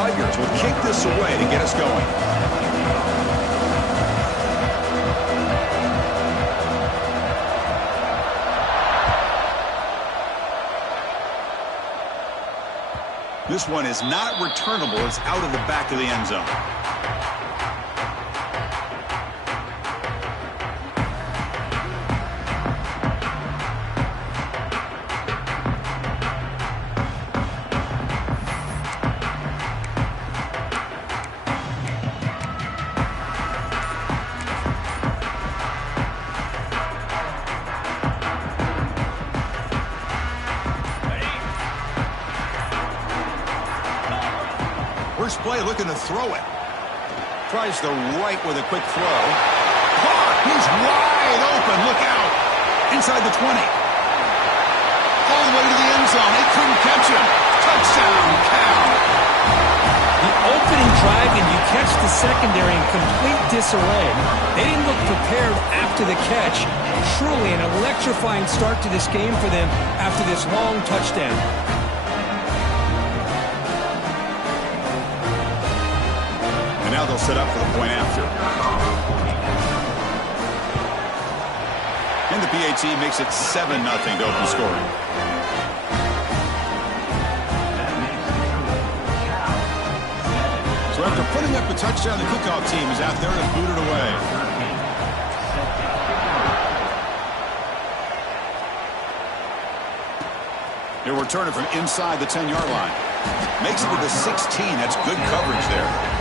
Tigers will kick this away to get us going. This one is not returnable. It's out of the back of the end zone. First play looking to throw it. Tries the right with a quick throw. Caught! He's wide open. Look out. Inside the 20. All the way to the end zone. They couldn't catch him. Touchdown, Cal. The opening drive, and you catch the secondary in complete disarray. They didn't look prepared after the catch. Truly an electrifying start to this game for them after this long touchdown. Now they'll set up for the point after. And the PAT makes it 7-0 to open scoring. So after putting up a touchdown, the kickoff team is out there to boot it away. They'll return it from inside the 10-yard line. Makes it to the 16. That's good coverage there.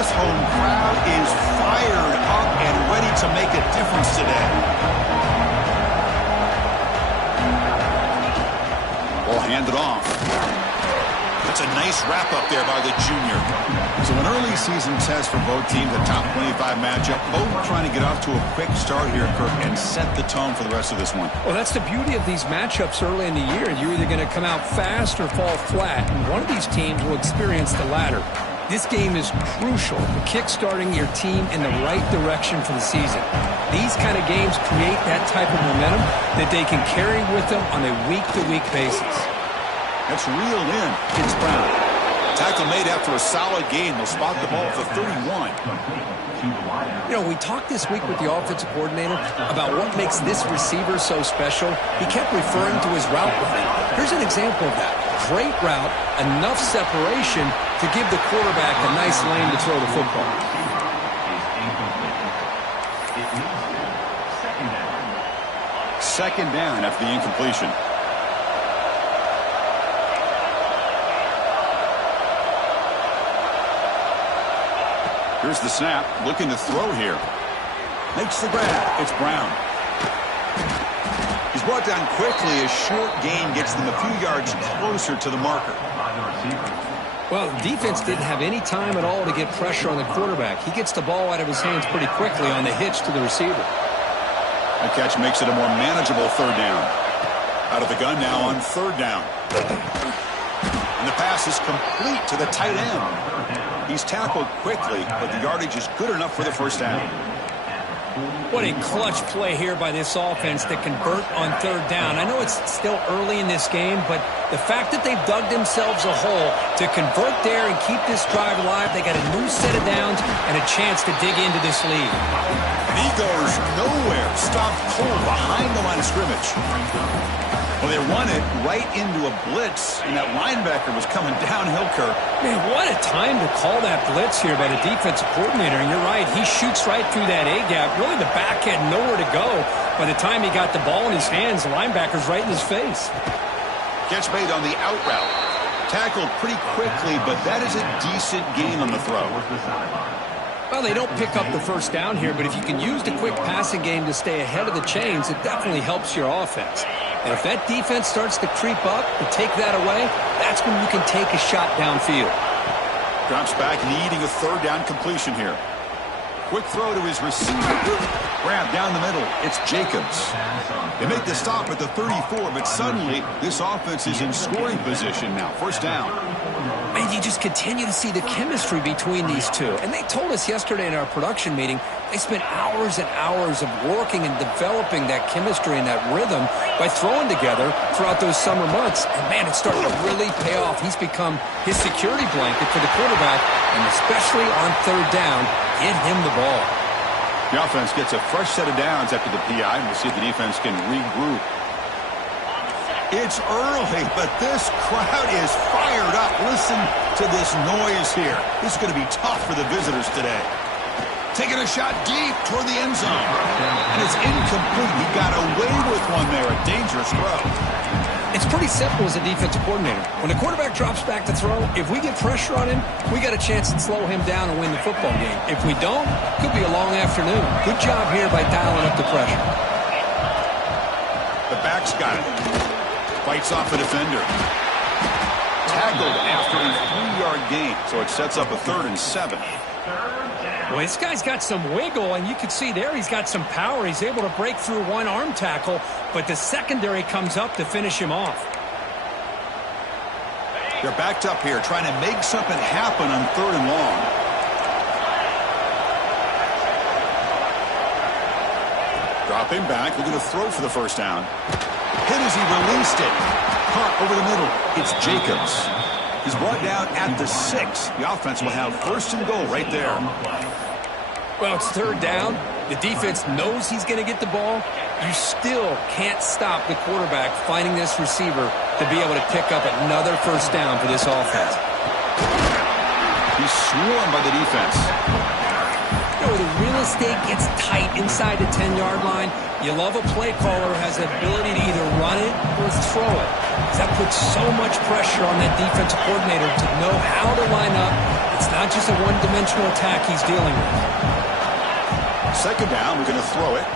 Home crowd is fired up and ready to make a difference today. Ball handed off. That's a nice wrap up there by the junior. So an early season test for both teams, a top 25 matchup. Both trying to get off to a quick start here, Kirk, and set the tone for the rest of this one. Well, that's the beauty of these matchups early in the year. You're either going to come out fast or fall flat, and one of these teams will experience the latter. This game is crucial for kick-starting your team in the right direction for the season. These kind of games create that type of momentum that they can carry with them on a week-to-week basis. That's reeled in. It's Brown. Tackle made after a solid gain. They'll spot the ball at the 31. You know, we talked this week with the offensive coordinator about what makes this receiver so special. He kept referring to his route running. Here's an example of that. Great route, enough separation to give the quarterback a nice lane to throw the football. Second down after the incompletion. Here's the snap, looking to throw here. Makes the grab. It's Brown. He's brought down quickly. A short gain gets them a few yards closer to the marker. Well, the defense didn't have any time at all to get pressure on the quarterback. He gets the ball out of his hands pretty quickly on the hitch to the receiver. The catch makes it a more manageable third down. Out of the gun now on third down. And the pass is complete to the tight end. He's tackled quickly, but the yardage is good enough for the first down. What a clutch play here by this offense to convert on third down. I know it's still early in this game, but the fact that they've dug themselves a hole to convert there and keep this drive alive, they got a new set of downs and a chance to dig into this lead. And he goes nowhere. Stopped cold behind the line of scrimmage. Well, they run it right into a blitz, and that linebacker was coming downhill, Kirk. Man, what a time to call that blitz here by the defensive coordinator. And you're right, he shoots right through that A-gap. Really, the back had nowhere to go. By the time he got the ball in his hands, the linebacker's right in his face. Catch made on the out route. Tackled pretty quickly, but that is a decent gain on the throw. Well, they don't pick up the first down here, but if you can use the quick passing game to stay ahead of the chains, it definitely helps your offense. And if that defense starts to creep up and take that away, that's when you can take a shot downfield. Drops back, needing a third down completion here. Quick throw to his receiver. Grab down the middle. It's Jacobs. They make the stop at the 34, but suddenly this offense is in scoring position now. First down. Man, you just continue to see the chemistry between these two. And they told us yesterday in our production meeting, they spent hours and hours of working and developing that chemistry and that rhythm by throwing together throughout those summer months. And, man, it's starting to really pay off. He's become his security blanket for the quarterback, and especially on third down, get him the ball. The offense gets a fresh set of downs after the PI, and we'll see if the defense can regroup. It's early, but this crowd is fired up. Listen to this noise here. This is going to be tough for the visitors today. Taking a shot deep toward the end zone. And it's incomplete. He got away with one there. A dangerous throw. It's pretty simple as a defensive coordinator. When the quarterback drops back to throw, if we get pressure on him, we got a chance to slow him down and win the football game. If we don't, it could be a long afternoon. Good job here by dialing up the pressure. The back's got it. Fights off a defender. Tackled after a 3-yard gain, so it sets up a 3rd and 7. Well, this guy's got some wiggle, and you can see there he's got some power. He's able to break through one arm tackle, but the secondary comes up to finish him off. They're backed up here, trying to make something happen on 3rd and long. Dropping back, looking to throw for the first down. Hit as he released it. Caught over the middle. It's Jacobs. He's brought down at the 6. The offense will have 1st and goal right there. Well, it's 3rd down. The defense knows he's going to get the ball. You still can't stop the quarterback finding this receiver to be able to pick up another 1st down for this offense. He's swarmed by the defense. You know, the real estate gets tight inside the 10-yard line. You love a play caller who has the ability to either run it or throw it. That puts so much pressure on that defensive coordinator to know how to line up. It's not just a one-dimensional attack he's dealing with. 2nd down, we're going to throw it.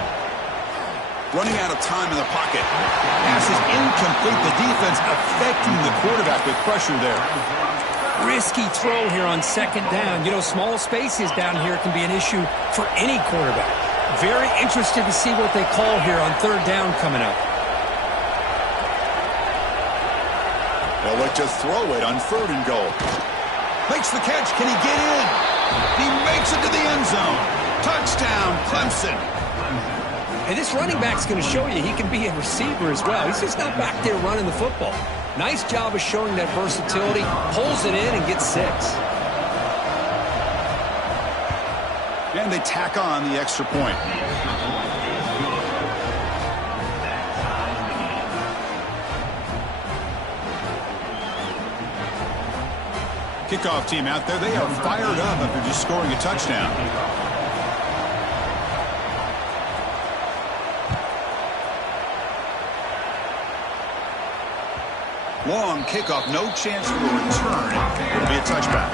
Running out of time in the pocket. Pass is incomplete. The defense affecting the quarterback with pressure there. Risky throw here on 2nd down. You know, small spaces down here can be an issue for any quarterback. Very interested to see what they call here on 3rd down coming up. They'll look to throw it on 3rd and goal. Makes the catch. Can he get in? He makes it to the end zone. Touchdown, Clemson. And this running back's going to show you he can be a receiver as well. He's just not back there running the football. Nice job of showing that versatility. Pulls it in and gets 6. And they tack on the extra point. Kickoff team out there. They are fired up after just scoring a touchdown. Long kickoff. No chance for a return. It'll be a touchback.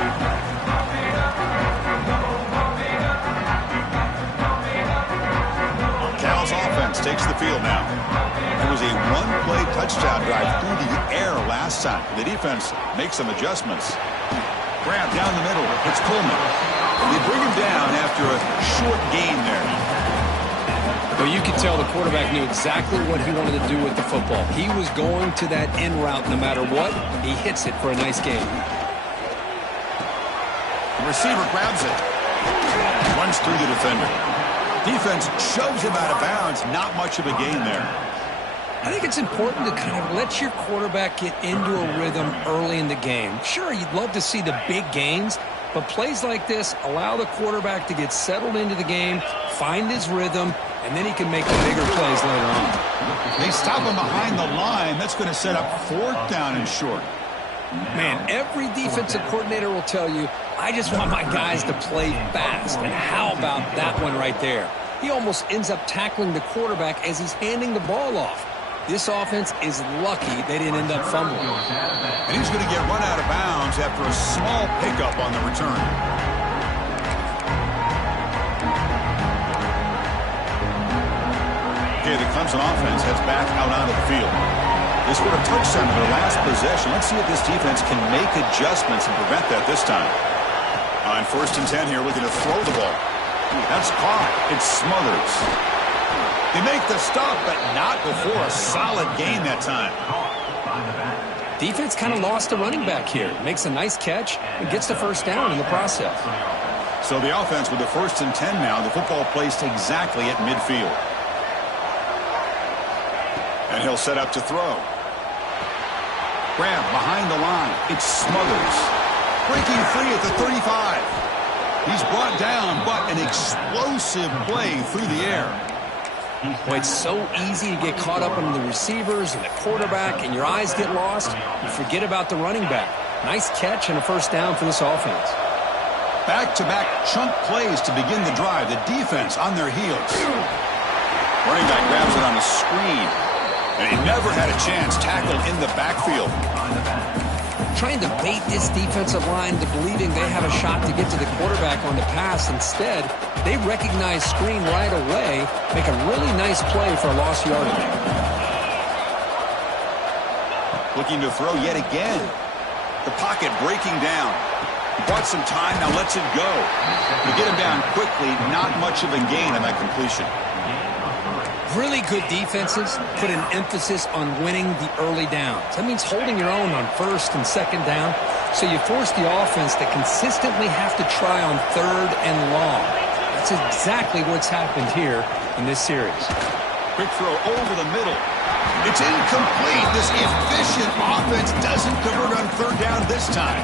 Offense takes the field now. It was a one-play touchdown drive through the air last time. The defense makes some adjustments. Grab down the middle. It's Coleman. They bring him down after a short gain there. Well, you could tell the quarterback knew exactly what he wanted to do with the football. He was going to that in route no matter what. He hits it for a nice gain. The receiver grabs it. Runs through the defender. Defense shoves him out of bounds. Not much of a gain there. I think it's important to kind of let your quarterback get into a rhythm early in the game. Sure, you'd love to see the big gains, but plays like this allow the quarterback to get settled into the game, find his rhythm, and then he can make the bigger plays later on. They stop him behind the line. That's going to set up 4th down and short. Man, every defensive coordinator will tell you, I just want my guys to play fast. And how about that one right there? He almost ends up tackling the quarterback as he's handing the ball off. This offense is lucky they didn't end up fumbling. And he's going to get run out of bounds after a small pickup on the return. Okay, the Clemson offense heads back out onto the field. They scored a touchdown in their last possession. Let's see if this defense can make adjustments and prevent that this time. On 1st and 10 here, looking to throw the ball. That's caught. It's Smothers. They make the stop, but not before a solid gain that time. Defense kind of lost a running back here. Makes a nice catch and gets the first down in the process. So the offense with the 1st and 10 now. The football placed exactly at midfield. And he'll set up to throw. Grab behind the line. It's Smothers. Breaking free at the 35. He's brought down, but an explosive play through the air. Boy, it's so easy to get caught up on the receivers and the quarterback, and your eyes get lost. You forget about the running back. Nice catch and a first down for this offense. Back-to-back chunk plays to begin the drive. The defense on their heels. Running back grabs it on the screen. And he never had a chance tackled in the backfield. Trying to bait this defensive line to believing they have a shot to get to the quarterback on the pass. Instead, they recognize screen right away, make a really nice play for a lost yardage. Looking to throw yet again. The pocket breaking down. Bought some time, now lets it go. To get him down quickly, not much of a gain on that completion. Really good defenses put an emphasis on winning the early downs. That means holding your own on 1st and 2nd down. So you force the offense to consistently have to try on 3rd and long. That's exactly what's happened here in this series. Quick throw over the middle. It's incomplete. This efficient offense doesn't convert on 3rd down this time.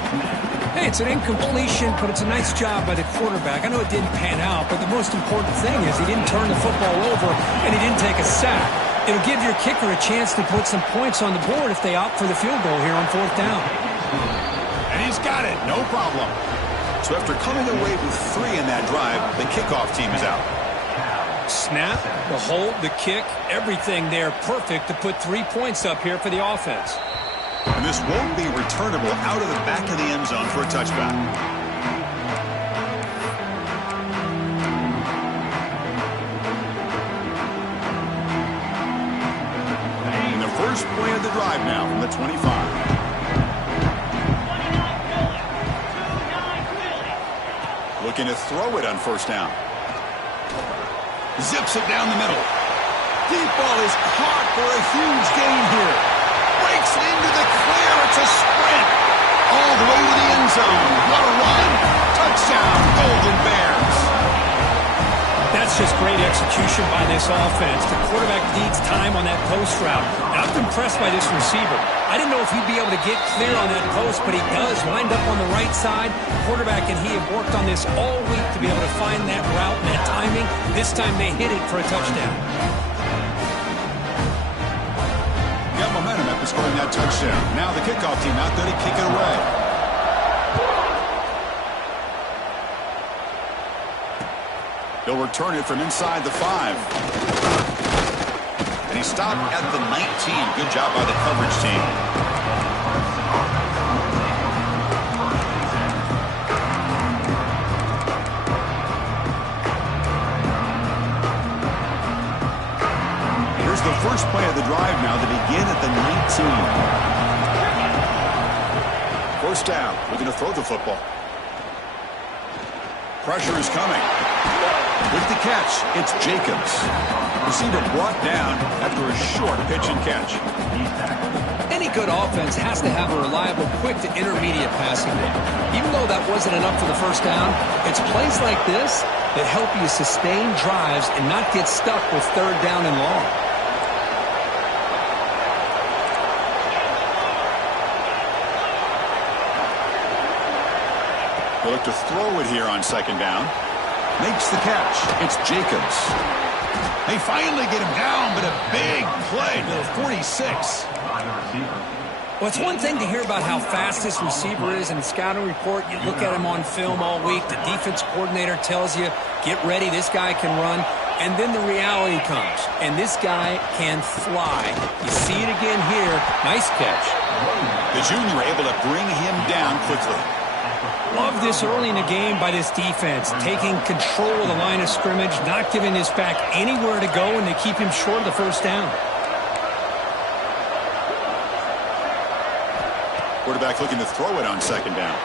Hey, it's an incompletion, but it's a nice job by the quarterback. I know it didn't pan out, but the most important thing is he didn't turn the football over and he didn't take a sack. It'll give your kicker a chance to put some points on the board if they opt for the field goal here on 4th down. And he's got it, no problem. So after coming away with 3 in that drive, the kickoff team is out. Snap, the hold, the kick, everything there perfect to put 3 points up here for the offense. And this won't be returnable out of the back of the end zone for a touchback. And the first play of the drive now from the 25. Looking to throw it on 1st down. Zips it down the middle. Deep ball is caught for a huge gain here. Breaks into the clear. It's a sprint. All the way to the end zone. What a run. Touchdown, Golden Bears. That's just great execution by this offense. The quarterback needs time on that post route. And I'm impressed by this receiver. I didn't know if he'd be able to get clear on that post, but he does. Lined up on the right side. The quarterback and he have worked on this all week to be able to find that route and that timing. This time they hit it for a touchdown. Got momentum after scoring that touchdown. Now the kickoff team out there to kick it away. He'll return it from inside the 5. And he stopped at the 19. Good job by the coverage team. Here's the first play of the drive now to begin at the 19. First down. Looking to throw the football. Pressure is coming. With the catch, it's Jacobs. Receiver brought down after a short pitch and catch. Any good offense has to have a reliable, quick to intermediate passing game. Even though that wasn't enough for the first down, it's plays like this that help you sustain drives and not get stuck with 3rd down and long. They look to throw it here on 2nd down. Makes the catch. It's Jacobs. They finally get him down, but a big play to the 46. Well, it's one thing to hear about how fast this receiver is in the scouting report. You look at him on film all week. The defense coordinator tells you, get ready, this guy can run. And then the reality comes, and this guy can fly. You see it again here. Nice catch. The junior able to bring him down quickly. Love this early in the game by this defense, taking control of the line of scrimmage, not giving this back anywhere to go, and they keep him short of the first down. Quarterback looking to throw it on 2nd down.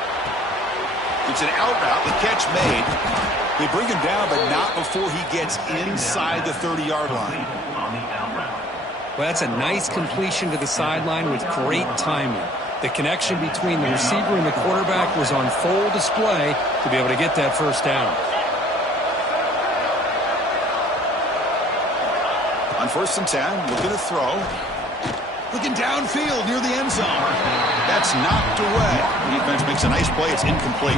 It's an out route, the catch made. They bring him down, but not before he gets inside the 30-yard line. Well, that's a nice completion to the sideline with great timing. The connection between the receiver and the quarterback was on full display to be able to get that first down. On 1st and 10, looking to throw. Looking downfield near the end zone. That's knocked away. The defense makes a nice play. It's incomplete.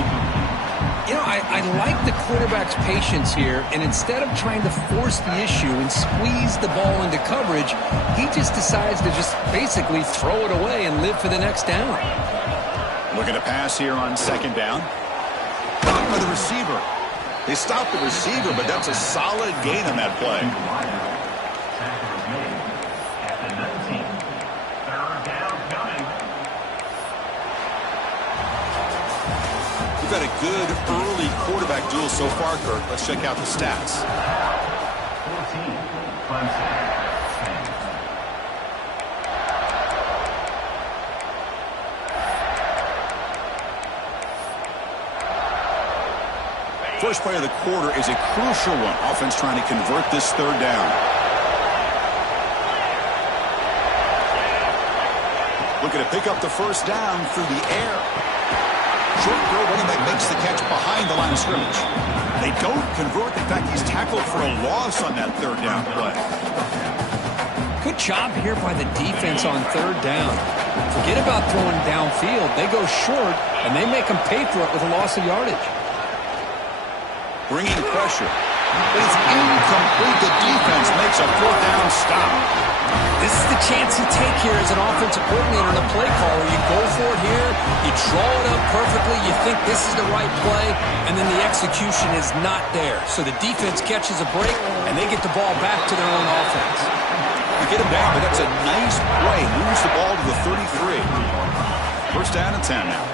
You know, I like the quarterback's patience here, and instead of trying to force the issue and squeeze the ball into coverage, he just decides to just basically throw it away and live for the next down. Looking to pass here on 2nd down. Blocked by the receiver. They stopped the receiver, but that's a solid gain on that play. Got a good early quarterback duel so far, Kirk. Let's check out the stats. 14, First play of the quarter is a crucial one. Offense trying to convert this 3rd down. Looking to pick up the first down through the air. Short throw, running back makes the catch behind the line of scrimmage. They don't convert. In fact, he's tackled for a loss on that 3rd down play. Good job here by the defense on 3rd down. Forget about throwing downfield. They go short, and they make them pay for it with a loss of yardage. Bringing pressure. But it's incomplete. The defense makes a 4th down stop. This is the chance you take here as an offensive coordinator and a play caller. You go for it here, you draw it up perfectly, you think this is the right play, and then the execution is not there. So the defense catches a break, and they get the ball back to their own offense. You get him down, but that's a nice play. Moves the ball to the 33. 1st down and 10 now.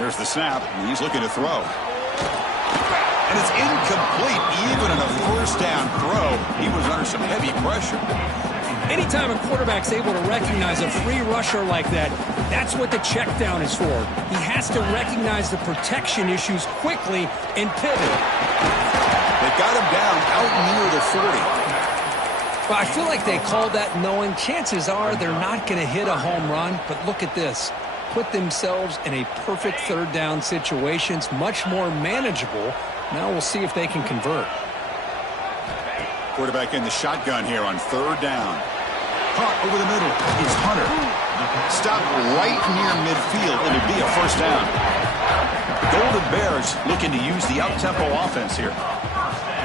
There's the snap, and he's looking to throw. And it's incomplete, even in a 1st down throw. He was under some heavy pressure. Anytime a quarterback's able to recognize a free rusher like that, that's what the check down is for. He has to recognize the protection issues quickly and pivot. They've got him down out near the 40. Well, I feel like they called that knowing chances are they're not going to hit a home run, but look at this. Put themselves in a perfect 3rd down situation. It's much more manageable. Now we'll see if they can convert. Quarterback in the shotgun here on 3rd down. Caught over the middle is Hunter. Stopped right near midfield. It'll be a 1st down. Golden Bears looking to use the up-tempo offense here.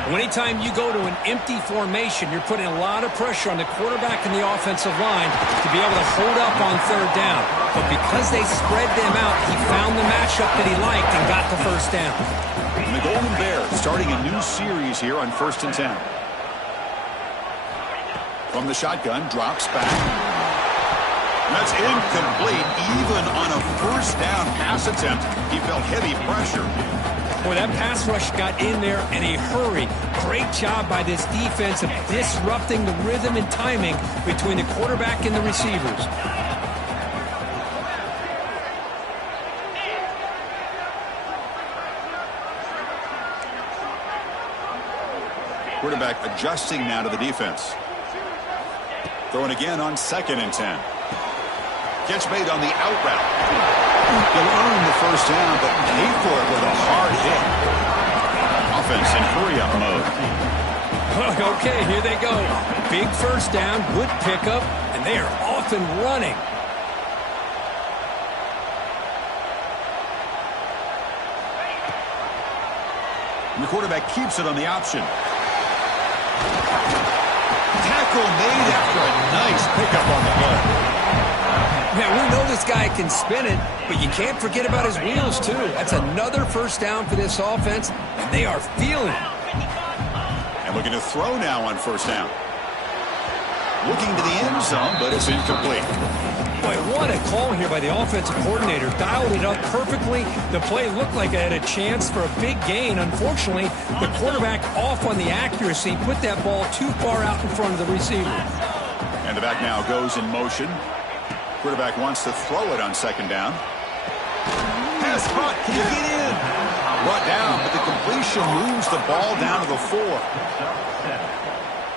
Anytime you go to an empty formation, you're putting a lot of pressure on the quarterback and the offensive line to be able to hold up on 3rd down. But because they spread them out, he found the matchup that he liked and got the 1st down. And the Golden Bears starting a new series here on 1st and 10. From the shotgun, drops back. That's incomplete. Even on a 1st down pass attempt, he felt heavy pressure. Boy, that pass rush got in there in a hurry. Great job by this defense of disrupting the rhythm and timing between the quarterback and the receivers. Quarterback adjusting now to the defense. Throwing again on 2nd and 10. Catch made on the out route. He'll earn the 1st down, but pay for it with a hard hit. Offense in hurry-up mode. Okay, here they go. Big 1st down, good pickup, and they are off and running. And the quarterback keeps it on the option. Tackle made after a nice pickup on the play. Man, we know this guy can spin it, but you can't forget about his wheels, too. That's another 1st down for this offense, and they are feeling it. And looking to throw now on 1st down. Looking to the end zone, but it's incomplete. Boy, what a call here by the offensive coordinator. Dialed it up perfectly. The play looked like it had a chance for a big gain. Unfortunately, the quarterback off on the accuracy, put that ball too far out in front of the receiver. And the back now goes in motion. Quarterback wants to throw it on 2nd down. Pass caught. Can you get in? Brought down, but the completion moves the ball down to the 4.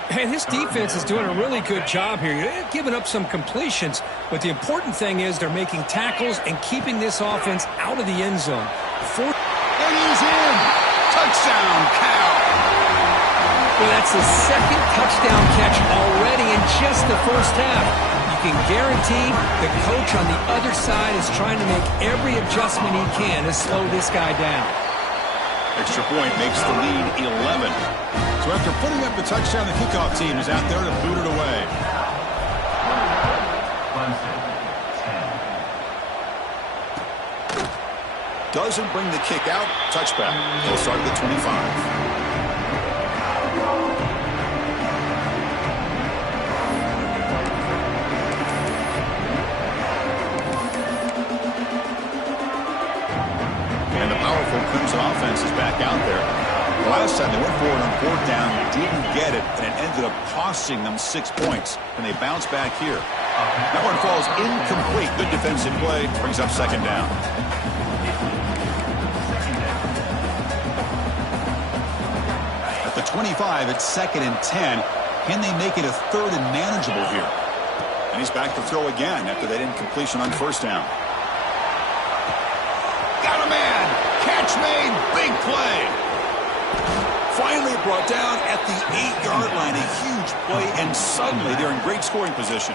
And this defense is doing a really good job here. You're giving up some completions, but the important thing is they're making tackles and keeping this offense out of the end zone. And he's in. Touchdown, Cal. Well, that's the second touchdown catch already in just the first half. You can guarantee the coach on the other side is trying to make every adjustment he can to slow this guy down. Extra point makes the lead 11. So after putting up the touchdown, the kickoff team is out there to boot it away. Doesn't bring the kick out. Touchback. They'll start at the 25. And the powerful Crimson offense is back out there. The last time they went for it on fourth down, didn't get it, and it ended up costing them 6 points. And they bounce back here. That one falls incomplete. Good defensive play. Brings up second down. At the 25, it's 2nd and 10. Can they make it a 3rd and manageable here? And he's back to throw again after that incompletion on first down. Got a man. Catch made. Big play. Finally brought down at the 8-yard line. A huge play, and suddenly they're in great scoring position.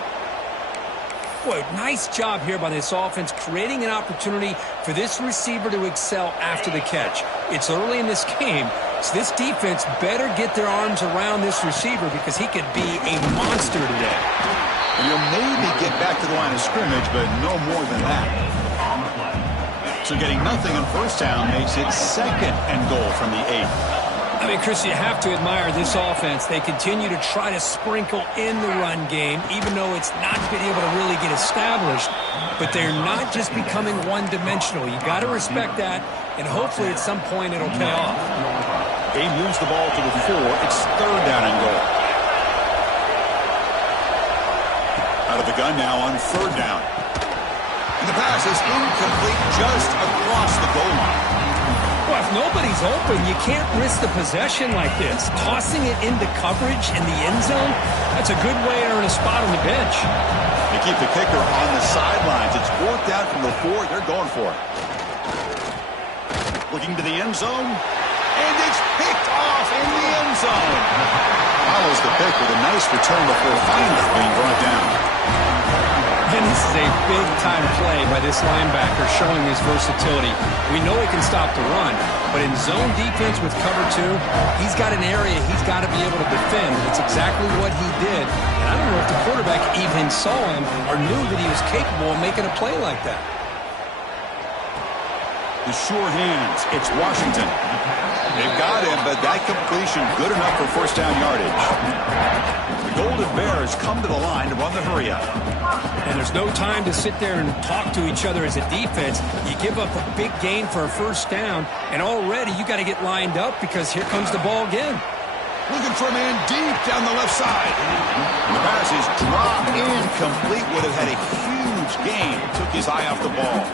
Boy, nice job here by this offense, creating an opportunity for this receiver to excel after the catch. It's early in this game, so this defense better get their arms around this receiver because he could be a monster today. And he'll maybe get back to the line of scrimmage, but no more than that. So getting nothing on first down makes it 2nd and goal from the 8. I mean, Chris, you have to admire this offense. They continue to try to sprinkle in the run game, even though it's not been able to really get established. But they're not just becoming one-dimensional. You got to respect that, and hopefully at some point it'll pay off. They moves the ball to the 4. It's 3rd down and goal. Out of the gun now on 3rd down. And the pass is incomplete just across the goal line. Well, if nobody's open, you can't risk the possession like this. Tossing it into coverage in the end zone, that's a good way to earn a spot on the bench. They keep the kicker on the sidelines. It's 4th down from the 4. They're going for it. Looking to the end zone. And it's picked off in the end zone. Follows the pick with a nice return before finally being brought down. And this is a big-time play by this linebacker showing his versatility. We know he can stop the run, but in zone defense with cover 2, he's got an area he's got to be able to defend. It's exactly what he did. And I don't know if the quarterback even saw him or knew that he was capable of making a play like that. The sure hands. It's Washington. They've got him, but that completion good enough for first down yardage. The Golden Bears come to the line to run the hurry-up. And there's no time to sit there and talk to each other as a defense. You give up a big gain for a first down, and already you got to get lined up because here comes the ball again. Looking for a man deep down the left side. And the pass is dropped incomplete. Would have had a huge gain. Took his eye off the ball.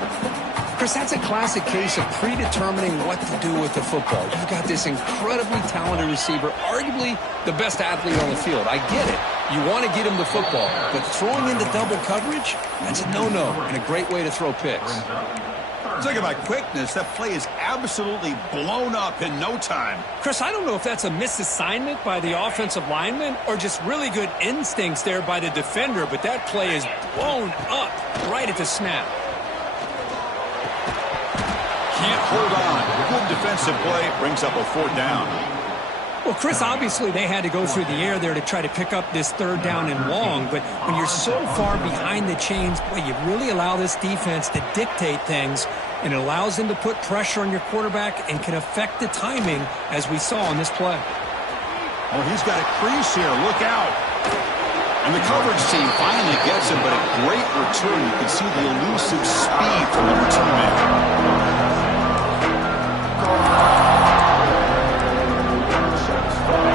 Chris, that's a classic case of predetermining what to do with the football. You've got this incredibly talented receiver, arguably the best athlete on the field. I get it. You want to get him the football, but throwing into double coverage, that's a no-no and a great way to throw picks. Talk about quickness. That play is absolutely blown up in no time. Chris, I don't know if that's a misassignment by the offensive lineman or just really good instincts there by the defender, but that play is blown up right at the snap. Can't hold on. Good defensive play brings up a 4th down. Well, Chris, obviously they had to go through the air there to try to pick up this 3rd down and long, but when you're so far behind the chains, boy, you really allow this defense to dictate things, and it allows them to put pressure on your quarterback and can affect the timing, as we saw on this play. Oh, he's got a crease here. Look out. And the coverage team finally gets him, but a great return. You can see the elusive speed from the return man.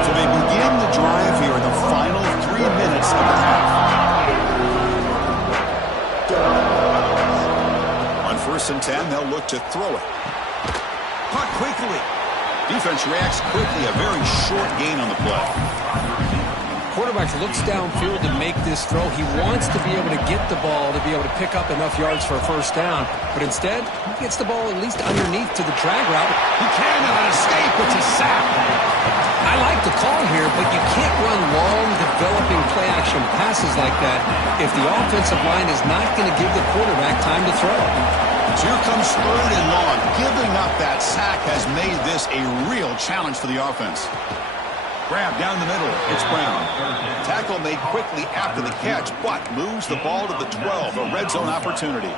So they begin the drive here in the final 3 minutes of the half. On 1st and 10, they'll look to throw it. Caught quickly. Defense reacts quickly. A very short gain on the play. quarterback looks downfield to make this throw. He wants to be able to get the ball to be able to pick up enough yards for a first down. But instead, he gets the ball at least underneath to the drag route. He cannot escape. It's a sack. I like the call here, but you can't run long, developing play-action passes like that if the offensive line is not going to give the quarterback time to throw. So here comes 3rd and long. Giving up that sack has made this a real challenge for the offense. Grab down the middle. It's Brown. Tackle made quickly after the catch, but moves the ball to the 12. A red zone opportunity.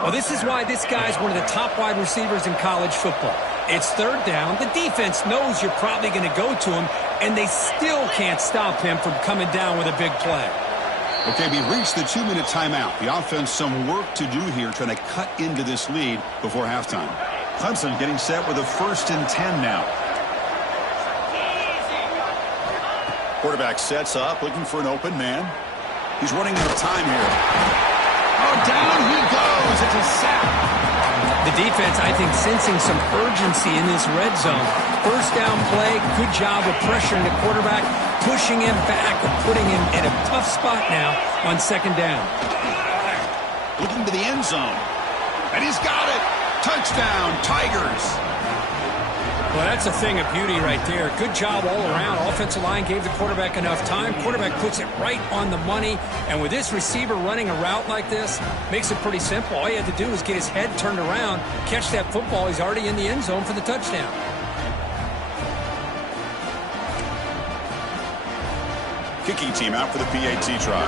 Well, this is why this guy's one of the top wide receivers in college football. It's 3rd down. The defense knows you're probably going to go to him, and they still can't stop him from coming down with a big play. Okay, we reached the 2-minute timeout. The offense some work to do here, trying to cut into this lead before halftime. Clemson getting set with a 1st and 10 now. Quarterback sets up, looking for an open man. He's running out of time here. Oh, down he goes. It's a sack. The defense, I think, sensing some urgency in this red zone. First down play, good job of pressuring the quarterback, pushing him back and putting him in a tough spot now on 2nd down. Looking to the end zone. And he's got it. Touchdown, Tigers. Well, that's a thing of beauty right there. Good job all around. Offensive line gave the quarterback enough time. Quarterback puts it right on the money. And with this receiver running a route like this, makes it pretty simple. All he had to do was get his head turned around, catch that football. He's already in the end zone for the touchdown. Kicking team out for the PAT try.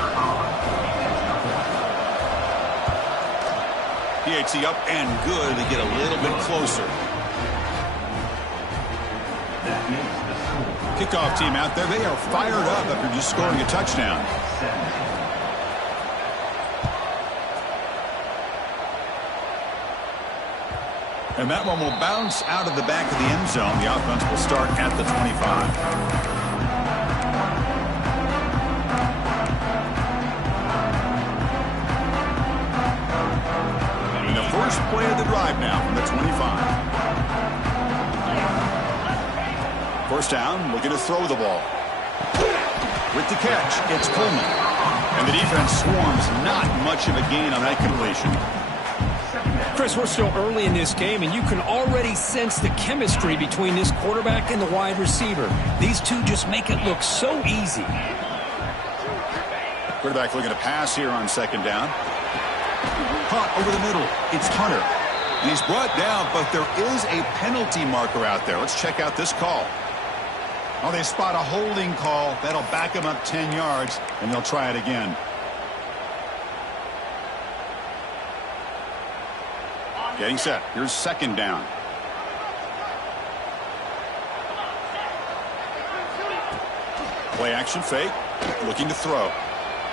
PAT up and good to get a little bit closer. Kickoff team out there. They are fired up after just scoring a touchdown. And that one will bounce out of the back of the end zone. The offense will start at the 25. And the first play of the drive now from the 25. First down, looking to throw the ball. With the catch, it's Coleman. And the defense swarms, not much of a gain on that completion. Chris, we're still early in this game, and you can already sense the chemistry between this quarterback and the wide receiver. These two just make it look so easy. Quarterback looking to pass here on 2nd down. Caught over the middle. It's Hunter. He's brought down, but there is a penalty marker out there. Let's check out this call. Oh, they spot a holding call. That'll back him up 10 yards, and they'll try it again. Getting set. Here's 2nd down. Play action fake. Looking to throw.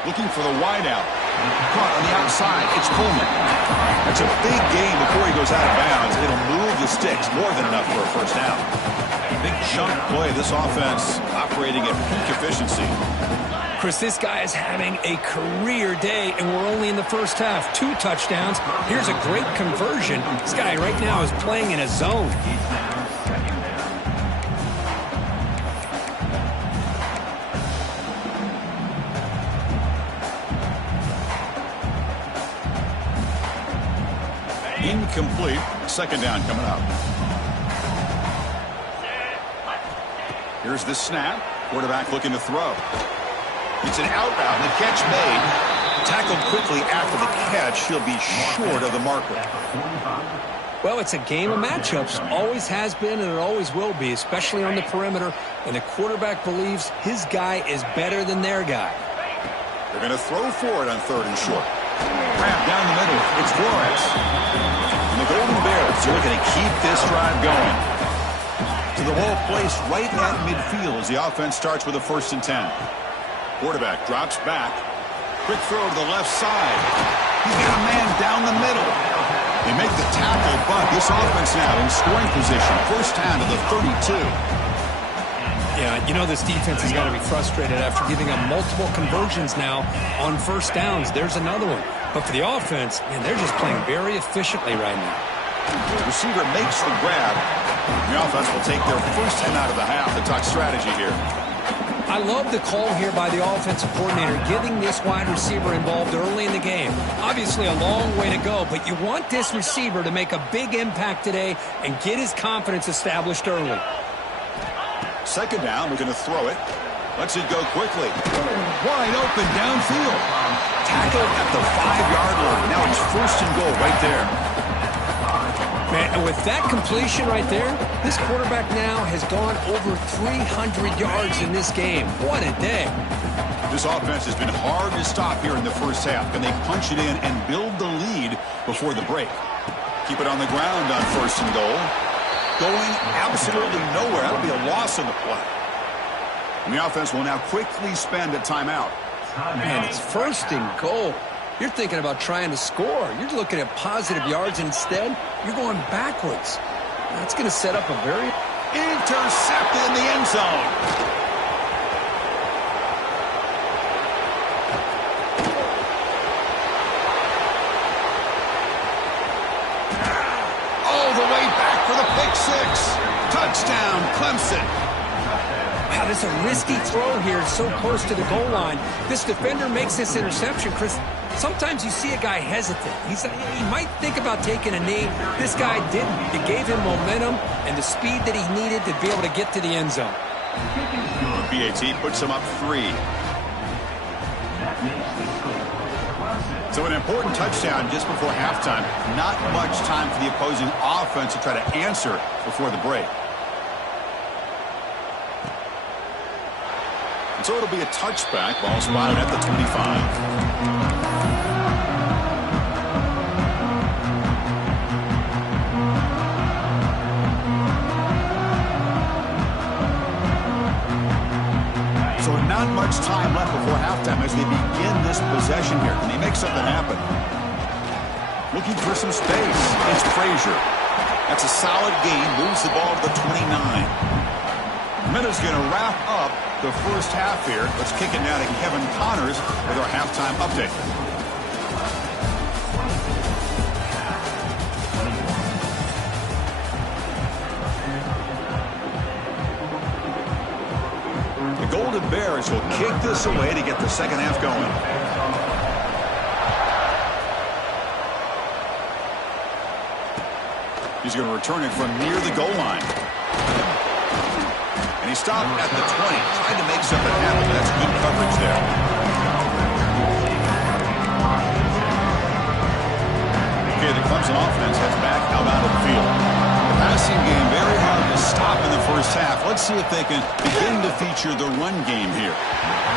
Looking for the wideout. Caught on the outside. It's Coleman. That's a big gain before he goes out of bounds. It'll move the sticks. More than enough for a first down. Big chunk play. This offense operating at peak efficiency. Chris, this guy is having a career day, and we're only in the first half. 2 touchdowns. Here's a great conversion. This guy right now is playing in a zone. Incomplete. 2nd down coming up. Here's the snap. Quarterback looking to throw. It's an out route. The catch made. Tackled quickly after the catch. He'll be short of the marker. Well, it's a game of matchups. Always has been, and it always will be, especially on the perimeter. And the quarterback believes his guy is better than their guy. They're going to throw for it on 3rd and short. Grab down the middle. It's Flores. And the Golden Bears are looking to keep this drive going. To the ball placed right at midfield as the offense starts with a 1st and 10. Quarterback drops back. Quick throw to the left side. He's got a man down the middle. They make the tackle, but this offense now in scoring position. First down to the 32. Yeah, you know this defense has got to be frustrated after giving up multiple conversions now on first downs. There's another one. But for the offense, man, they're just playing very efficiently right now. The receiver makes the grab. The offense will take their first 10 out of the half to talk strategy here. I love the call here by the offensive coordinator, getting this wide receiver involved early in the game. Obviously a long way to go, but you want this receiver to make a big impact today and get his confidence established early. Second down, we're going to throw it. Lets it go quickly. Wide open downfield. Tackle at the 5-yard line. Now it's first and goal right there. Man, and with that completion right there, this quarterback now has gone over 300 yards in this game. What a day. This offense has been hard to stop here in the first half. Can they punch it in and build the lead before the break? Keep it on the ground on first and goal. Going absolutely nowhere. That'll be a loss in the play. And the offense will now quickly spend a timeout. Man, it's first and goal. You're thinking about trying to score. You're looking at positive yards. Instead, you're going backwards. That's going to set up a very... Intercepted in the end zone. All the way back for the pick six. Touchdown, Clemson. Wow, this is a risky throw here, so close to the goal line. This defender makes this interception, Chris. Sometimes you see a guy hesitant. He might think about taking a knee. This guy didn't. It gave him momentum and the speed that he needed to be able to get to the end zone. BAT puts him up 3. So an important touchdown just before halftime. Not much time for the opposing offense to try to answer before the break. And so it'll be a touchback. Ball spotted at the 25. So not much time left before halftime as they begin this possession here. Can they make something happen? Looking for some space. It's Frazier. That's a solid gain. Moves the ball to the 29. Minutes going to wrap up the first half here. Let's kick it now to Kevin Connors with our halftime update. The Golden Bears will kick this away to get the second half going. He's going to return it from near the goal line. And he stopped at the 20, trying to make something happen. That's good coverage there. Okay, the Clemson offense heads back out onto the field. The passing game very hard to stop in the first half. Let's see if they can begin to feature the run game here.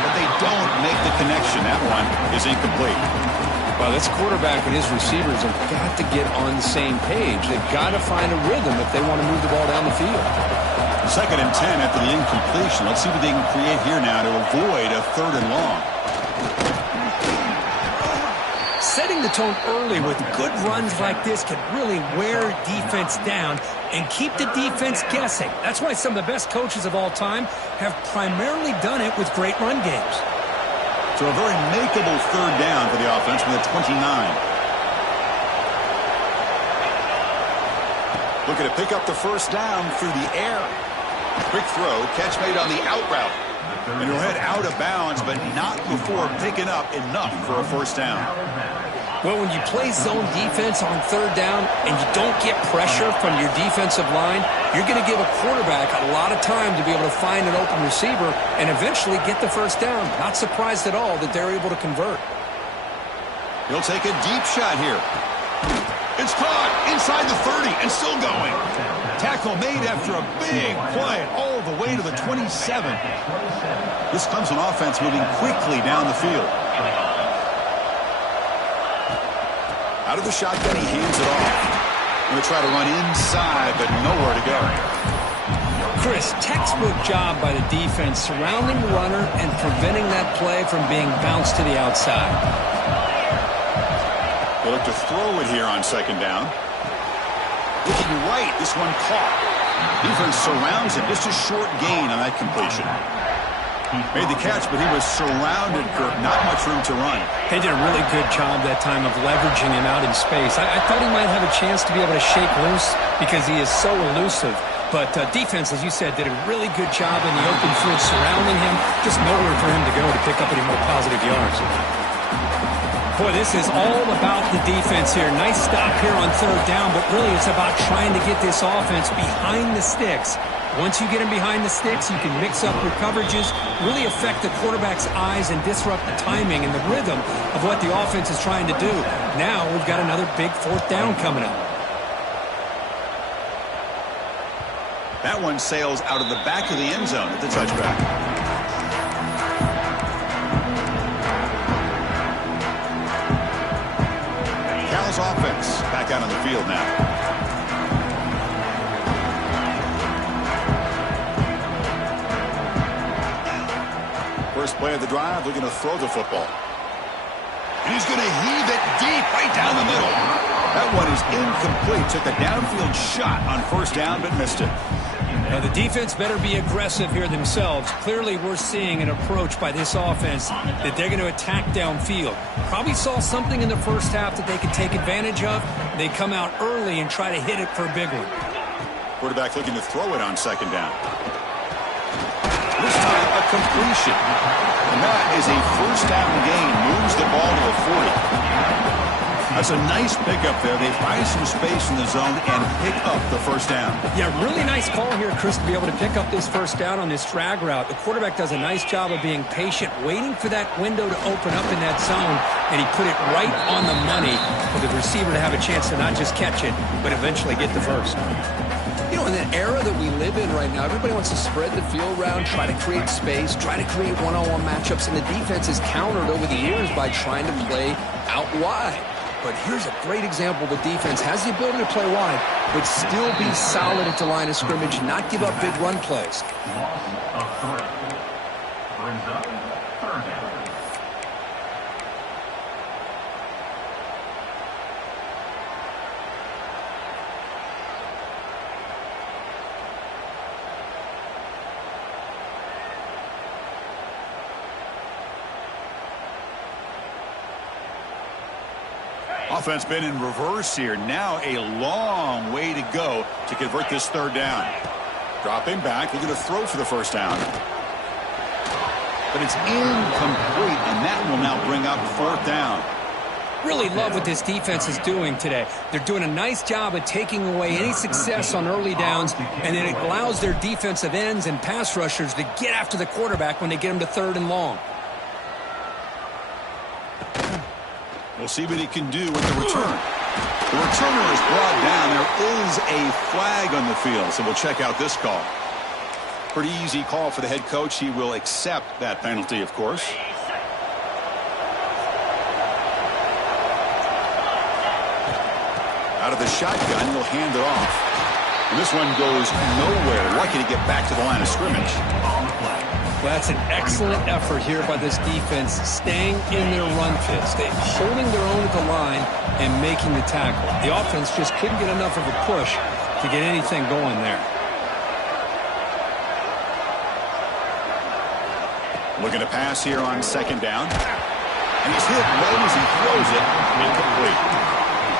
But they don't make the connection. That one is incomplete. Well, this quarterback and his receivers have got to get on the same page. They've got to find a rhythm if they want to move the ball down the field. Second and 10 after the incompletion. Let's see what they can create here now to avoid a third and long. Setting the tone early with good runs like this can really wear defense down and keep the defense guessing. That's why some of the best coaches of all time have primarily done it with great run games. So a very makeable third down for the offense from the 29. Looking to pick up the first down through the air. Quick throw, catch made on the out route. And he'll head out of bounds, but not before picking up enough for a first down. Well, when you play zone defense on third down and you don't get pressure from your defensive line, you're going to give a quarterback a lot of time to be able to find an open receiver and eventually get the first down. Not surprised at all that they're able to convert. He'll take a deep shot here. It's caught inside the 30 and still going. Tackle made after a big play all the way to the 27. This Clemson offense moving quickly down the field. Out of the shotgun, he hands it off. Going to try to run inside, but nowhere to go. Chris, textbook job by the defense surrounding the runner and preventing that play from being bounced to the outside. They look to throw it here on second down. Looking right, this one caught. Defense surrounds him. Just a short gain on that completion. Made the catch, but he was surrounded, Kirk. Not much room to run. They did a really good job that time of leveraging him out in space. I thought he might have a chance to be able to shake loose because he is so elusive. But defense, as you said, did a really good job in the open field surrounding him. Just nowhere for him to go to pick up any more positive yards. Boy, this is all about the defense here. Nice stop here on third down, but really it's about trying to get this offense behind the sticks. Once you get him behind the sticks, you can mix up your coverages, really affect the quarterback's eyes and disrupt the timing and the rhythm of what the offense is trying to do. Now we've got another big fourth down coming up. That one sails out of the back of the end zone at the touchback. Cal's offense back out on the field now. First play of the drive, looking to throw the football. And he's going to heave it deep right down the middle. That one is incomplete. Took a downfield shot on first down, but missed it. Now the defense better be aggressive here themselves. Clearly we're seeing an approach by this offense that they're going to attack downfield. Probably saw something in the first half that they could take advantage of. They come out early and try to hit it for a big one. Quarterback looking to throw it on second down. This time a completion. And that is a first down gain. Moves the ball to the 40. That's a nice pickup there. They find some space in the zone and pick up the first down. Yeah, really nice call here, Chris, to be able to pick up this first down on this drag route. The quarterback does a nice job of being patient, waiting for that window to open up in that zone, and he put it right on the money for the receiver to have a chance to not just catch it, but eventually get the first. You know, in the era that we live in right now, everybody wants to spread the field around, try to create space, try to create one-on-one matchups, and the defense has countered over the years by trying to play out wide. But here's a great example. The defense has the ability to play wide, but still be solid at the line of scrimmage, not give up big run plays. Loss of 3. Brings up third down. Offense been in reverse here. Now a long way to go to convert this third down. Dropping back, looking to throw for the first down. But it's incomplete, and that will now bring up fourth down. Really love what this defense is doing today. They're doing a nice job of taking away any success on early downs, and then it allows their defensive ends and pass rushers to get after the quarterback when they get him to third and long. We'll see what he can do with the return. The returner is brought down. There is a flag on the field, so we'll check out this call. Pretty easy call for the head coach. He will accept that penalty, of course. Out of the shotgun, he'll hand it off. And this one goes nowhere. Lucky to get back to the line of scrimmage. Well, that's an excellent effort here by this defense, staying in their run fits. They're holding their own at the line and making the tackle. The offense just couldn't get enough of a push to get anything going there. Looking to pass here on second down. And he's hit right as he throws it. Incomplete.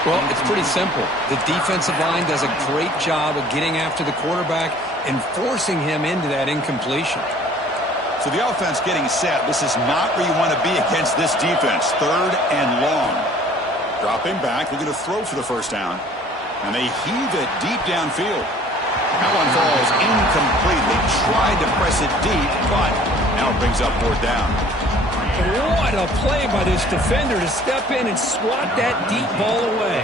Well, it's pretty simple. The defensive line does a great job of getting after the quarterback and forcing him into that incompletion. So the offense getting set. This is not where you want to be against this defense. Third and long. Dropping back, looking to throw for the first down. And they heave it deep downfield. That one falls incomplete. They tried to press it deep, but now it brings up fourth down. What a play by this defender to step in and swat that deep ball away.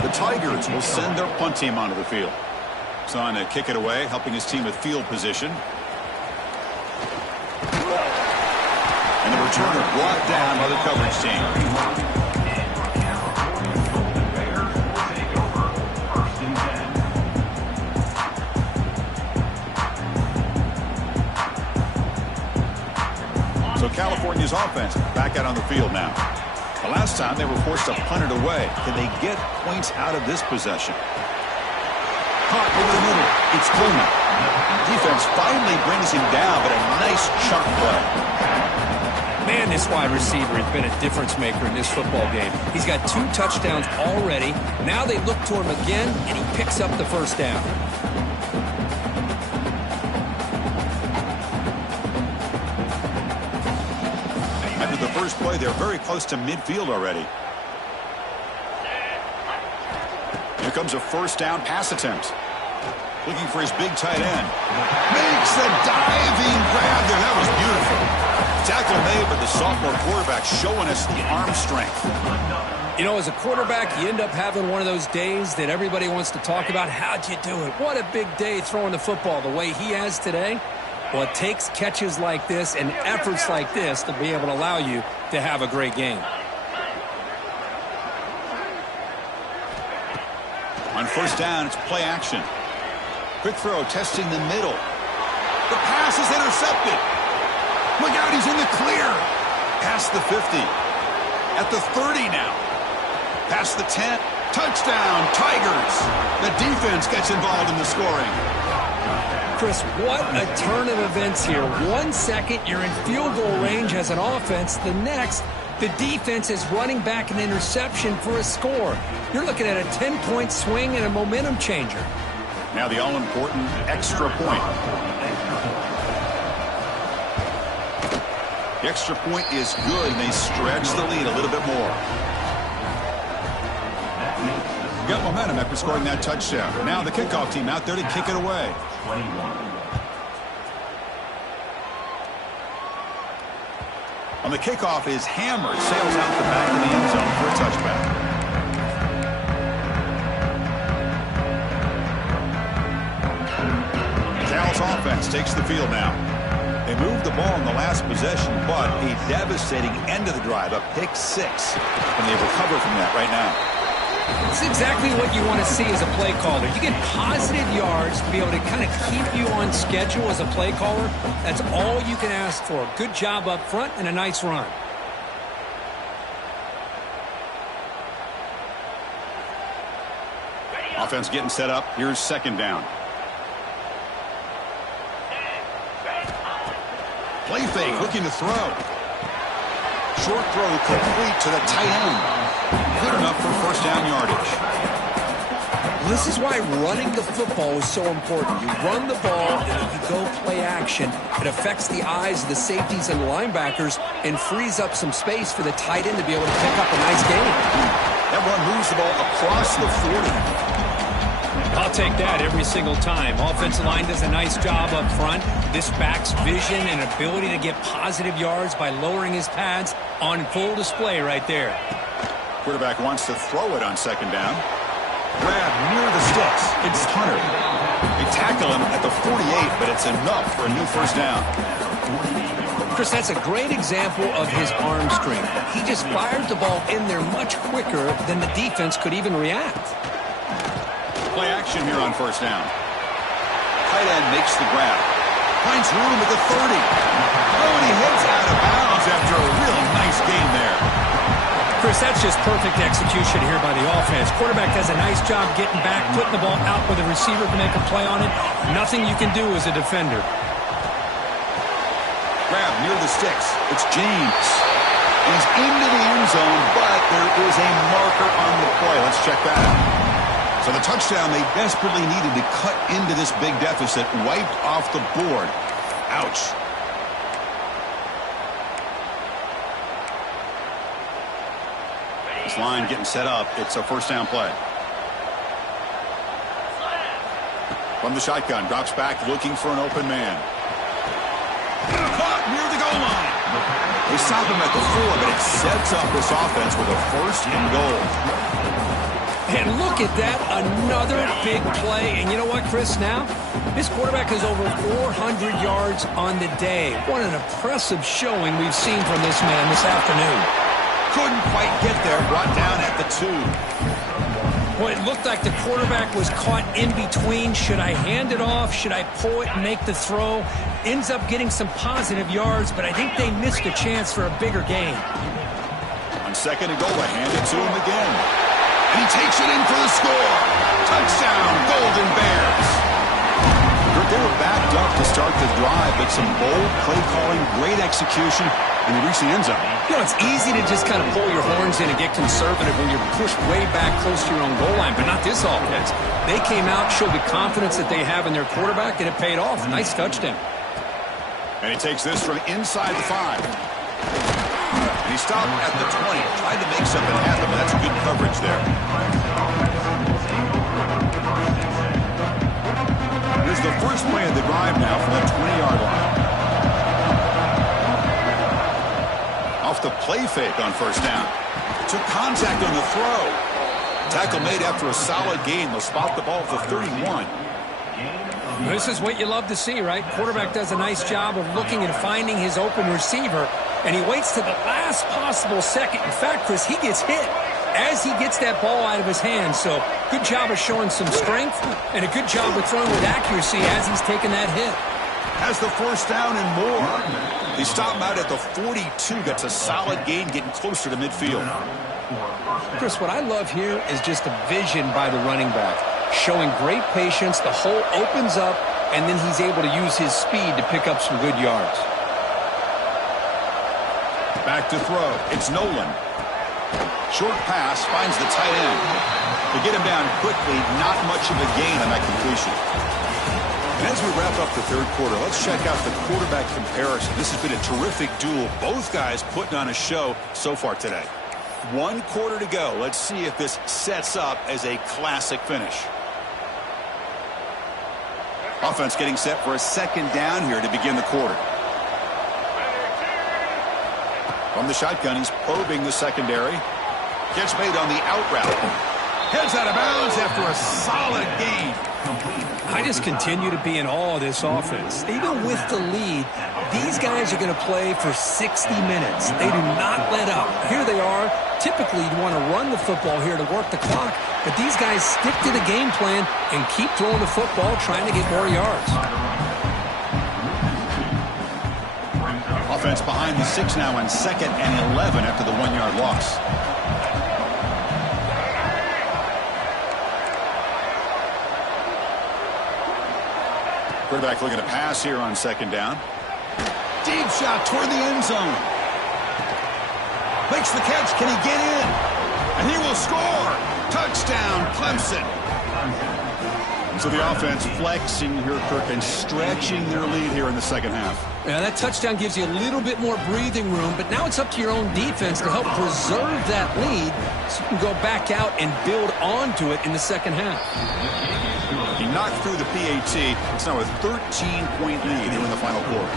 The Tigers will send their punt team onto the field. Son to kick it away, helping his team with field position. And the returner brought down by the coverage team. So California's offense back out on the field now. The last time they were forced to punt it away. Can they get points out of this possession? Caught over the middle. It's Tillman. Defense finally brings him down, but a nice chunk play. Man, this wide receiver has been a difference maker in this football game. He's got 2 touchdowns already. Now they look to him again, and he picks up the first down. the first play. They're very close to midfield already. Here comes a first down pass attempt. Looking for his big tight end. Makes a diving grab there. That was beautiful. Tackle made, but the sophomore quarterback showing us the arm strength. You know, as a quarterback, you end up having one of those days that everybody wants to talk about. How'd you do it? What a big day throwing the football the way he has today. Well, it takes catches like this and efforts like this to be able to allow you to have a great game. On first down, it's play action. Quick throw, testing the middle. The pass is intercepted. Look out, he's in the clear. Past the 50. At the 30 now. Past the 10. Touchdown, Tigers. The defense gets involved in the scoring. Chris, what a turn of events here. 1 second, you're in field goal range as an offense. The next, the defense is running back an interception for a score. You're looking at a 10-point swing and a momentum changer. Now the all-important extra point. The extra point is good, and they stretch the lead a little bit more. Got momentum after scoring that touchdown. Now the kickoff team out there to kick it away. 21. On the kickoff, his hammer sails out the back of the end zone for a touchback. Cal's offense takes the field now. They moved the ball in the last possession, but a devastating end of the drive, a pick six. And they recover from that right now. It's exactly what you want to see as a play caller. You get positive yards to be able to kind of keep you on schedule as a play caller. That's all you can ask for. Good job up front and a nice run. Offense getting set up. Here's second down. Play fake, looking to throw. Short throw complete to the tight end. Good enough for first down yardage. This is why running the football is so important. You run the ball and then you go play action. It affects the eyes of the safeties and linebackers and frees up some space for the tight end to be able to pick up a nice gain. That run moves the ball across the 40. I'll take that every single time. Offensive line does a nice job up front. This back's vision and ability to get positive yards by lowering his pads on full display right there. Quarterback wants to throw it on second down. Grab near the sticks. It's Hunter. They tackle him at the 48, but it's enough for a new first down. Chris, that's a great example of his arm strength. He just fired the ball in there much quicker than the defense could even react. Play action here on first down. Tight end makes the grab. Finds room at the 30. Oh, and he heads out of bounds after a really nice game there. Chris, that's just perfect execution here by the offense. Quarterback does a nice job getting back, putting the ball out where the receiver can make a play on it. Nothing you can do as a defender. Grab near the sticks. It's James. He's into the end zone, but there is a marker on the play. Let's check that out. So the touchdown they desperately needed to cut into this big deficit wiped off the board. Ouch. This line getting set up. It's a first down play. From the shotgun, drops back looking for an open man. Caught near the goal line. They stop him at the 4, but it sets up this offense with a first and goal. And look at that, another big play. And you know what, Chris, now? This quarterback has over 400 yards on the day. What an impressive showing we've seen from this man this afternoon. Couldn't quite get there, brought down at the 2. Well, it looked like the quarterback was caught in between. Should I hand it off? Should I pull it and make the throw? Ends up getting some positive yards, but I think they missed a chance for a bigger gain. On second and goal, I hand it to him again. And he takes it in for the score. Touchdown, Golden Bears. They were backed up to start the drive, but some bold play calling, great execution, and they reach the end zone. You know, it's easy to just kind of pull your horns in and get conservative when you're pushed way back close to your own goal line, but not this offense. They came out, showed the confidence that they have in their quarterback, and it paid off. Nice touchdown. And he takes this from inside the 5. He stopped at the 20, tried to make something happen, but that's good coverage there. Here's the first play of the drive now from the 20-yard line. Off the play fake on first down. Took contact on the throw. Tackle made after a solid gain. They'll spot the ball at the 31. This is what you love to see, right? Quarterback does a nice job of looking and finding his open receiver, and he waits to the last possible second. In fact, Chris, he gets hit as he gets that ball out of his hands. So good job of showing some strength and a good job of throwing with accuracy as he's taking that hit. Has the first down and more. They stop him out at the 42. Gets a solid gain, getting closer to midfield. Chris, what I love here is just the vision by the running back. Showing great patience, the hole opens up, and then he's able to use his speed to pick up some good yards. Back to throw. It's Nolan. Short pass, finds the tight end. To get him down quickly, not much of a gain on that completion. And as we wrap up the third quarter, let's check out the quarterback comparison. This has been a terrific duel. Both guys putting on a show so far today. 1 quarter to go. Let's see if this sets up as a classic finish. Offense getting set for a second down here to begin the quarter. From the shotgun, he's probing the secondary. Catch made on the out route. Heads out of bounds after a solid gain. I just continue to be in awe of this offense. Even with the lead, these guys are going to play for 60 minutes. They do not let up. Here they are. Typically, you'd want to run the football here to work the clock, but these guys stick to the game plan and keep throwing the football, trying to get more yards. Offense behind the 6 now on 2nd and 11 after the 1-yard loss. Quarterback looking to pass here on 2nd down. Deep shot toward the end zone. Makes the catch. Can he get in? And he will score. Touchdown, Clemson. So the offense flexing here, Kirk, and stretching their lead here in the second half. Yeah, that touchdown gives you a little bit more breathing room, but now it's up to your own defense to help preserve that lead so you can go back out and build onto it in the second half. He knocked through the PAT. It's now a 13-point lead here in the final quarter.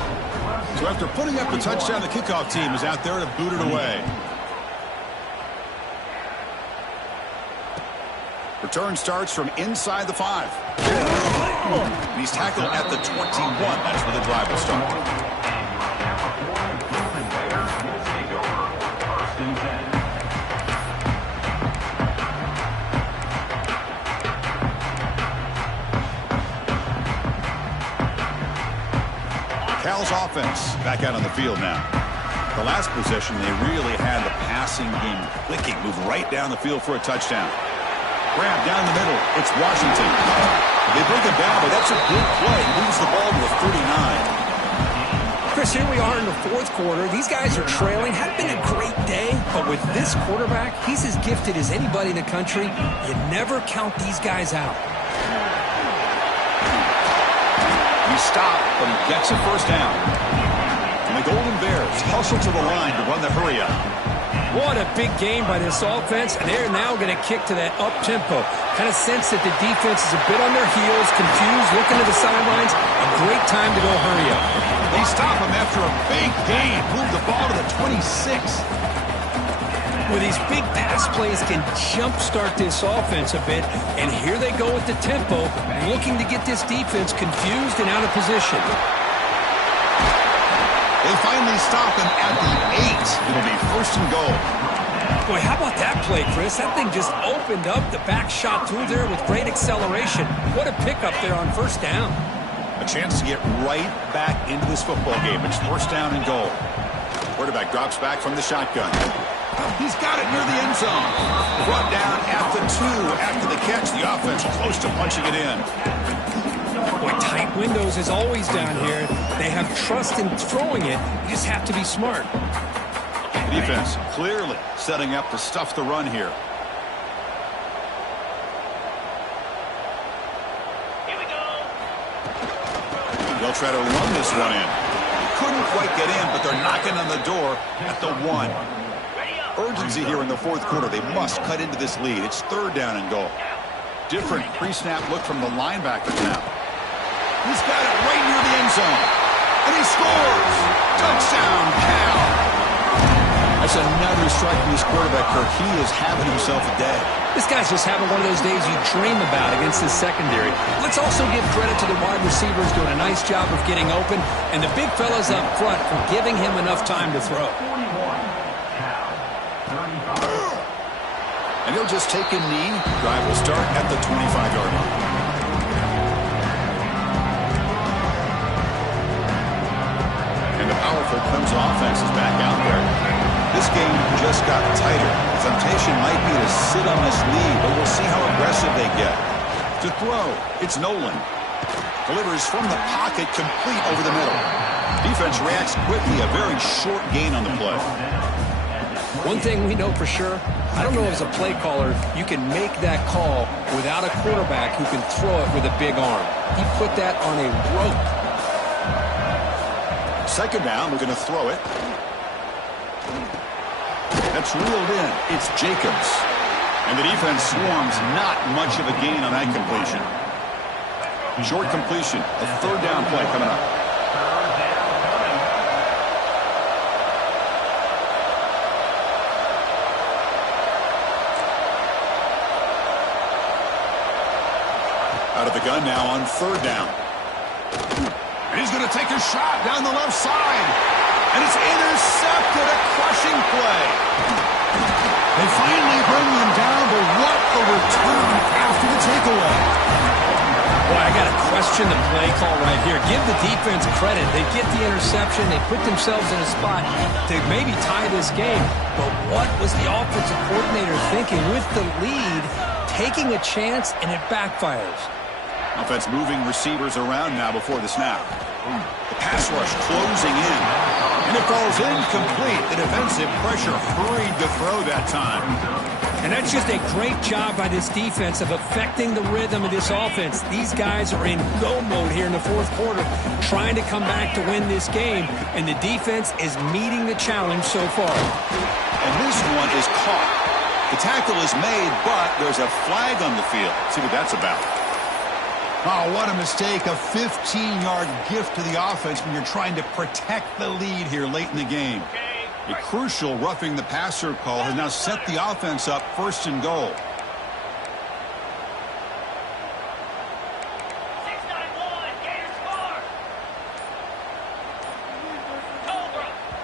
So after putting up the touchdown, the kickoff team is out there to boot it away. Return starts from inside the 5. And he's tackled at the 21. That's where the drive will start. Cal's offense back out on the field now. The last possession, they really had the passing game clicking. Move right down the field for a touchdown. Grab down the middle. It's Washington. They bring him down, but that's a good play. Moves the ball to a 39. Chris, here we are in the fourth quarter. These guys are trailing. Hadn't been a great day, but with this quarterback, he's as gifted as anybody in the country. You never count these guys out. He stopped, but he gets a first down. And the Golden Bears hustle to the line to run the hurry-up. What a big game by this offense, and they're now going to kick to that up-tempo. Kind of sense that the defense is a bit on their heels, confused, looking to the sidelines. A great time to go hurry up. They stop him after a big gain. Move the ball to the 26. Well, these big pass plays can jumpstart this offense a bit, and here they go with the tempo, looking to get this defense confused and out of position. They finally stop him at the 8. It'll be 1st and goal. Boy, how about that play, Chris? That thing just opened up. The back shot through there with great acceleration. What a pickup there on 1st down. A chance to get right back into this football game. It's 1st down and goal. Quarterback drops back from the shotgun. He's got it near the end zone. Brought down at the 2 after the catch. The offense close to punching it in. Boy, tight windows is always down here. They have trust in throwing it. You just have to be smart. The defense clearly setting up to stuff the run here. Here we go. They'll try to run this one in. couldn't quite get in, but they're knocking on the door at the 1. Urgency here in the fourth quarter. They must cut into this lead. It's 3rd down and goal. Different pre-snap look from the linebackers now. He's got it right near the end zone. And he scores! Touchdown, Cal! That's another strike from this quarterback, Kirk. He is having himself a day. This guy's just having one of those days you dream about against this secondary. Let's also give credit to the wide receivers doing a nice job of getting open, and the big fellas up front for giving him enough time to throw. And he'll just take a knee. Drive will start at the 25-yard line. And the powerful Clemson offense is back out there. This game just got tighter. The temptation might be to sit on this lead, but we'll see how aggressive they get. To throw, it's Nolan. Delivers from the pocket, complete over the middle. Defense reacts quickly, a very short gain on the play. One thing we know for sure, I don't know as a play caller, you can make that call without a quarterback who can throw it with a big arm. He put that on a rope. 2nd down, we're going to throw it. That's reeled in. It's Jacobs. And the defense swarms, not much of a gain on that completion. Short completion. A 3rd down play coming up. Out of the gun now on 3rd down. And he's going to take a shot down the left side. And it's intercepted, a crushing play. They finally bring them down, but what a return after the takeaway. Boy, I got to question the play call right here. Give the defense credit. They get the interception. They put themselves in a spot to maybe tie this game. But what was the offensive coordinator thinking with the lead, taking a chance, and it backfires? Offense moving receivers around now before the snap. The pass rush closing in. And it falls incomplete. The defensive pressure hurried to throw that time. And that's just a great job by this defense of affecting the rhythm of this offense. These guys are in go mode here in the fourth quarter, trying to come back to win this game. And the defense is meeting the challenge so far. And this one is caught. The tackle is made, but there's a flag on the field. See what that's about. Oh, what a mistake. A 15-yard gift to the offense when you're trying to protect the lead here late in the game. A crucial roughing the passer call has now set the offense up 1st and goal.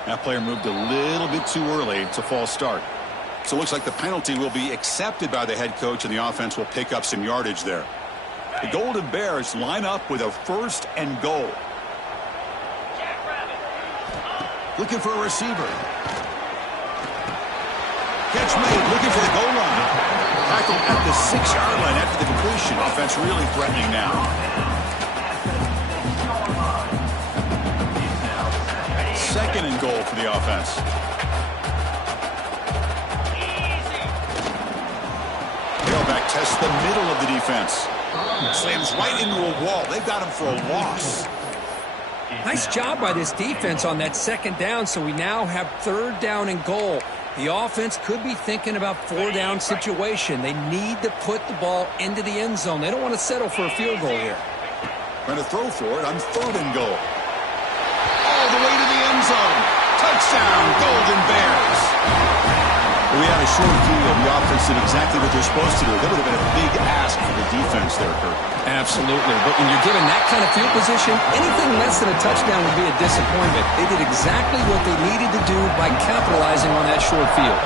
That player moved a little bit too early. It's a false start. So it looks like the penalty will be accepted by the head coach, and the offense will pick up some yardage there. The Golden Bears line up with a 1st and goal. Looking for a receiver. Catch made, looking for the goal line. Tackled at the 6-yard line after the completion. Offense really threatening now. 2nd and goal for the offense. Tailback tests the middle of the defense. Slams right into a wall. They've got him for a loss. Nice job by this defense on that 2nd down, so we now have 3rd down and goal. The offense could be thinking about 4-down situation. They need to put the ball into the end zone. They don't want to settle for a field goal here. Trying to throw for it on 3rd and goal. All the way to the end zone. Touchdown, Golden Bears. We had a short view of the offense did exactly what they're supposed to do. That would have been a big ask for the defense there, Kirk. Absolutely. But when you're given that kind of field position, anything less than a touchdown would be a disappointment. They did exactly what they needed to do by capitalizing on that short field.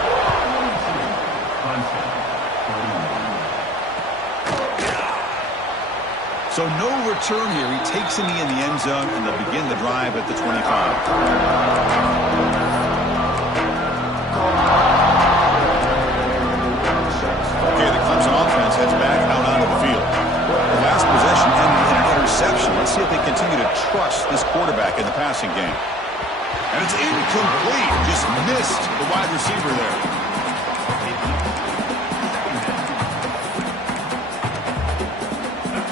So no return here. He takes a knee in the end zone, and they'll begin the drive at the 25. Okay, the Clemson offense heads back out onto the field. The last possession ended in an interception. Let's see if they continue to trust this quarterback in the passing game. And it's incomplete. Just missed the wide receiver there.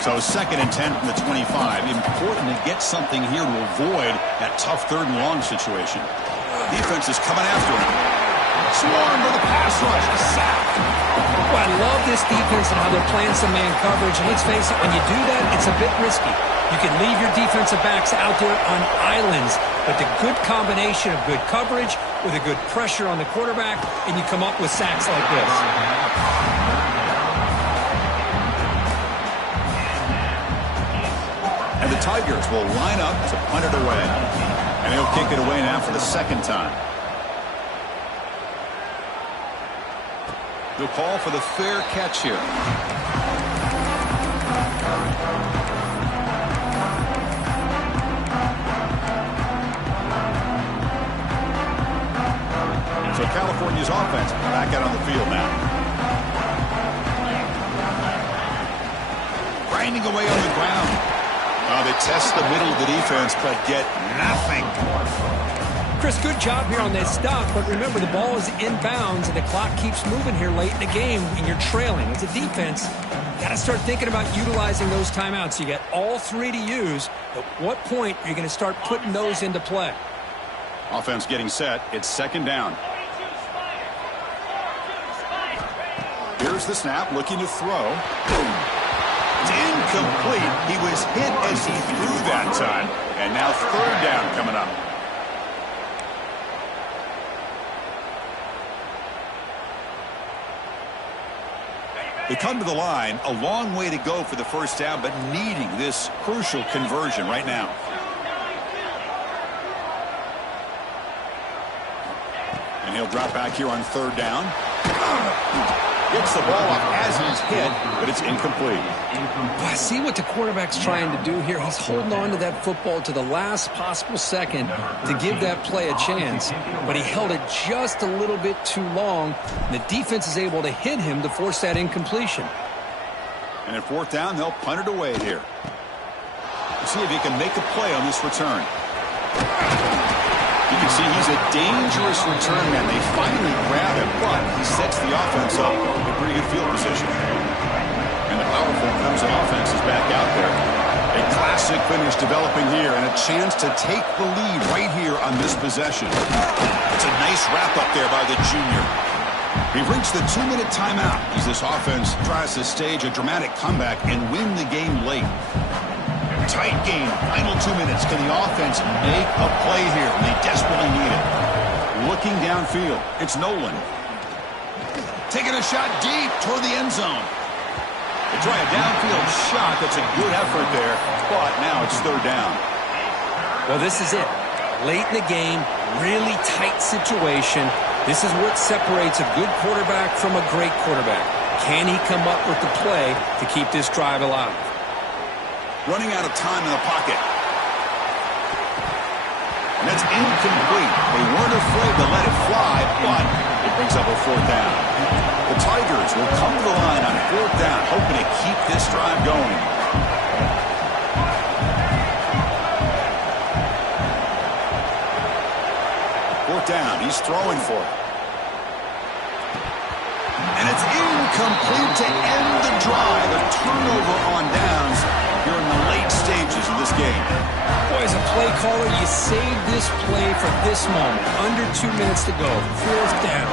So 2nd and 10 from the 25. Important to get something here to avoid that tough 3rd and long situation. Defense is coming after him. Swarm to the pass rush. A sack. Well, I love this defense and how they're playing some man coverage. And let's face it, when you do that, it's a bit risky. You can leave your defensive backs out there on islands, but the good combination of good coverage with a good pressure on the quarterback, and you come up with sacks like this. And the Tigers will line up to punt it away. And he'll kick it away now for the 2nd time. They'll call for the fair catch here. So California's offense back out on the field now. Grinding away on the ground. They test the middle of the defense, but get nothing. Chris, good job here on that stop, but remember the ball is inbounds and the clock keeps moving here late in the game and you're trailing. As a defense, you got to start thinking about utilizing those timeouts. You got all 3 to use. At what point are you going to start putting those into play? Offense getting set. It's 2nd down. Here's the snap, looking to throw. Boom. It's incomplete. He was hit as he threw that time. And now 3rd down coming up. They come to the line, a long way to go for the 1st down, but needing this crucial conversion right now. And he'll drop back here on 3rd down. Gets the ball up as he's hit, but it's incomplete. Well, I see what the quarterback's trying to do here. He's holding on to that football to the last possible second to give that play a chance, but he held it just a little bit too long. The defense is able to hit him to force that incompletion. And at 4th down, they'll punt it away here. Let's see if he can make a play on this return. You can see he's a dangerous return man. They finally grab him, but he sets the offense up in pretty good field position. And the powerful Clemson offense is back out there. A classic finish developing here and a chance to take the lead right here on this possession. It's a nice wrap-up there by the junior. We've reached the 2-minute timeout as this offense tries to stage a dramatic comeback and win the game late. Tight game, final 2 minutes. Can the offense make a play here? They desperately need it. Looking downfield, it's Nolan. Taking a shot deep toward the end zone. They try a downfield shot. That's a good effort there, but now it's 3rd down. Well, this is it. Late in the game, really tight situation. This is what separates a good quarterback from a great quarterback. Can he come up with the play to keep this drive alive? Running out of time in the pocket. And that's incomplete. They weren't afraid to let it fly, but it brings up a 4th down. The Tigers will come to the line on 4th down, hoping to keep this drive going. Fourth down, he's throwing for it. And it's incomplete to end the drive. A turnover on downs here in the late stages of this game. Boy, as a play caller, you save this play for this moment. Under 2 minutes to go. 4th down,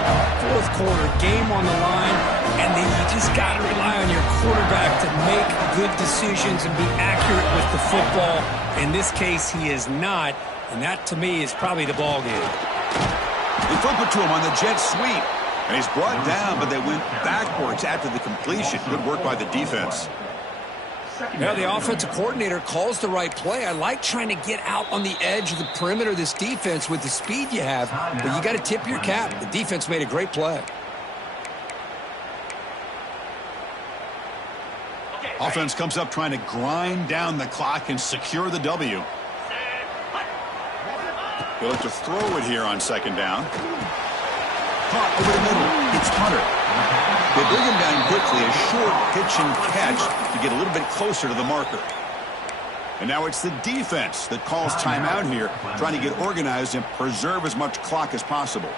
4th quarter, game on the line, and then you just got to rely on your quarterback to make good decisions and be accurate with the football. In this case, he is not, and that to me is probably the ball game. They flip it to him on the jet sweep, and he's brought down, but they went backwards after the completion. Good work by the defense. Yeah, the offensive coordinator calls the right play. I like trying to get out on the edge of the perimeter of this defense with the speed you have, but you got to tip your cap. The defense made a great play. Offense comes up trying to grind down the clock and secure the W. They look to throw it here on 2nd down. Caught over the middle. It's Hunter. They bring him down quickly, a short pitch and catch to get a little bit closer to the marker. And now it's the defense that calls timeout here, trying to get organized and preserve as much clock as possible.